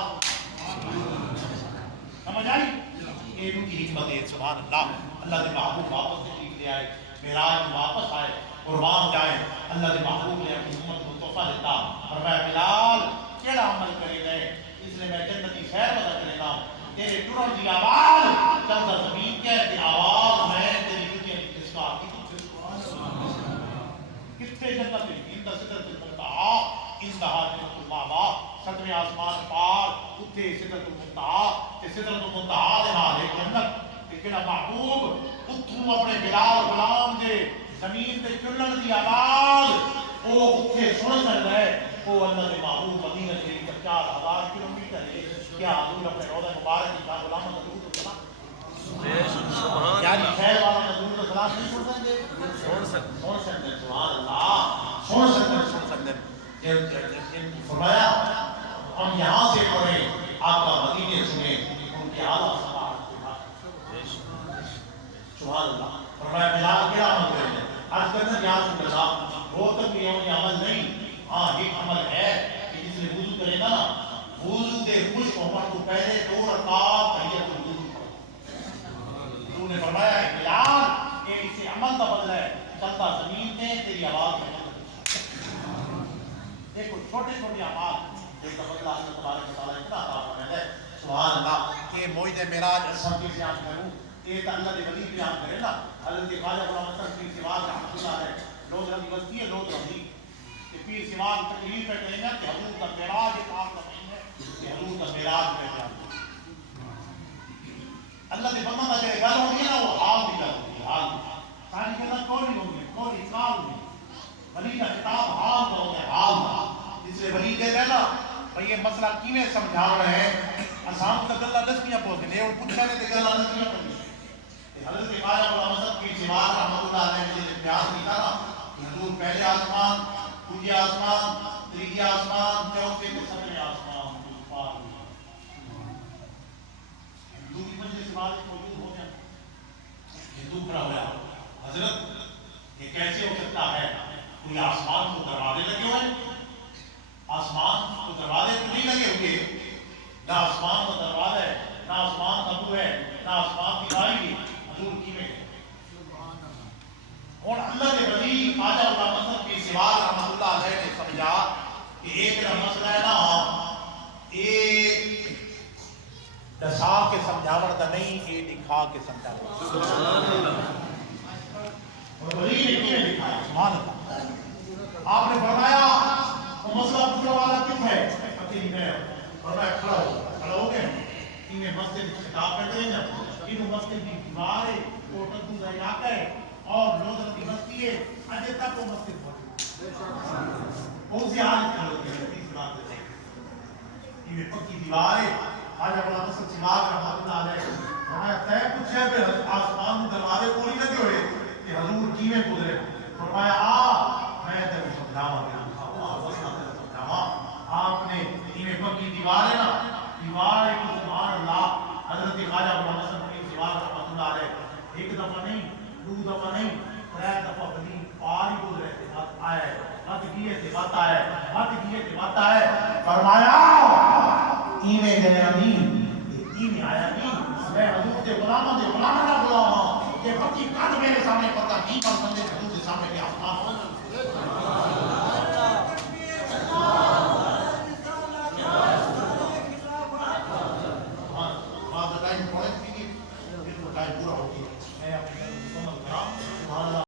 سمجھ آئی یہ ان کی حکمت ہے سبحان اللہ اللہ کے محبوب واپس تشریف لے آئے معراج واپس آئے قربان جائے اللہ کے محبوب نے اپنی امت کو تحفہ دیتا فرمایا بلال کیڑا عمل کرے گئے اس لیے میں جنتی خیر پتہ کرے گا تیرے ٹرن کی آواز چلتا زمین کہتی آواز میں تیری کتنے کس کا آتی کتنے جنت انتا صدرت المنتہا انتہا جنت المعبا ستویں آسمان پار اتھے صدرت المنتہا صدرت المنتہا دے نالے جنت کیڑا محبوب اتھوں اپنے بلال غلام دے زمین پہ چلن دی آواز وہ اتھے سن سکتا ہے وہ اللہ کے محبوب مدینہ شریف 4000 کلومیٹر ہے کیا حضور اپنے روضہ مبارک کی شاہ غلام مدعو تو سلام یعنی خیر والا مدعو تو سلام نہیں سن سکتے سبحان اللہ سن سکتے فرمایا ہم یہاں سے پڑھیں آپ کا مدینے سنیں ان کے اعلیٰ سبحان اللہ فرمایا بلال کیا عمل کریں آج کرنا یاد سن اللہ وہ تک بھی عمل نہیں. ہاں ایک عمل ہے کہ جس نے وضو کرے نا وضو دے خوش ہونے تو پہلے 2 رکعت تحیت الوضو پڑھو. حضور نے فرمایا ہے بلال کہ اسے عمل کا بدلہ ہے چلتا زمین میں تیری آواز میں دیکھو چھوٹے چھوٹے اعمال جن کا بدلہ اللہ تبارک و تعالیٰ اتنا عطا فرماتا ہے. سبحان اللہ. کہ موعد معراج اصل کی بیان کروں کہ اللہ کے ولی بیان کرے نا حضرت خواجہ غلام حسن پیر سیوان رحمۃ اللہ علیہ لوگ رضی بستی ہے لوگ رضی کہ پیر سیوان تقریر پہ کریں گا کہ حضور کا معراج ایک عام کا نہیں ہے کہ حضور کا معراج پہ جان اللہ کے بندہ کا جو گل ہوگی نا وہ حال بھی گل ہوگی حال ساری گلا کوئی ہوگی کوئی کال ہوگی. ولی کا کتاب حال کا ہوتا ہے حال کا جس سے ولی دے رہے نا بھئی یہ مسئلہ کیویں سمجھا رہے ہیں آسان کا گلا دسیاں پہنچ گئے اور پوچھا نے تے گلا دسیاں پہنچ گئے. حضرت خواجہ غلام حسن پیر سیوان رحمۃ اللہ علیہ نے جو بیان کیا نا کہ حضور پہلے آسمان دوسرے آسمان تیسرے آسمان چوتھے تے سویں آسمان پار ہندو کی مجلس والے موجود ہو گیا ہندو کھڑا ہوا حضرت یہ کیسے ہو سکتا ہے کوئی آسمان کو دروازے لگے ہوئے آسمان کو دروازے تو نہیں لگے ہوئے نہ آسمان کا دروازہ ہے نہ آسمان کا منہ ہے نہ آسمان کی دائی ہے حضور کی میں اور اللہ کے ولی خواجہ غلام حسن پیر سیوان رحمۃ اللہ علیہ نے سمجھا کہ ایک مسئلہ ہے نا ایک دسا کے سمجھاوڑ دا نہیں یہ دکھا کے سمجھاوڑ اور ولی نے کیوں دکھایا سبحان اللہ. آپ نے فرمایا وہ مسئلہ پوچھنے والا کس ہے پتہ نہیں ہے فرمایا کھڑا ہو گئے انہیں مسجد خطاب کرتے ہیں جب انہوں مسجد کی دیوار ہے کوٹک دوسرا علاقہ ہے اور لوگ کی بستی ہے اجے تک وہ مسجد موجود کون سی حالت میں ہوتی ہے اس بات سے انہیں پکی دیوار ہے خواجہ غلام حسن سیوان رحمۃ اللہ علیہ فرمایا طے پوچھا کہ آسمان میں دروازے کوئی نہ ہوئے کہ حضور کیویں گزرے فرمایا میں تمہیں سمجھاواں گا آپ نے انہیں پکی دیوار ہے نا دیوار ایک سبحان اللہ حضرت خواجہ غلام حسن پیر سیوان رحمۃ اللہ علیہ ایک دفعہ نہیں 2 دفعہ نہیں 3 دفعہ ولی پار ہی گزرے تھے بات آئے بات کیے تھے بات آئے بات کیے تھے بات آئے فرمایا ایویں گیا نہیں ایویں آیا نہیں میں حضور کے غلاموں کا غلام کہ پکی کد میرے سامنے پتہ نہیں پر بندے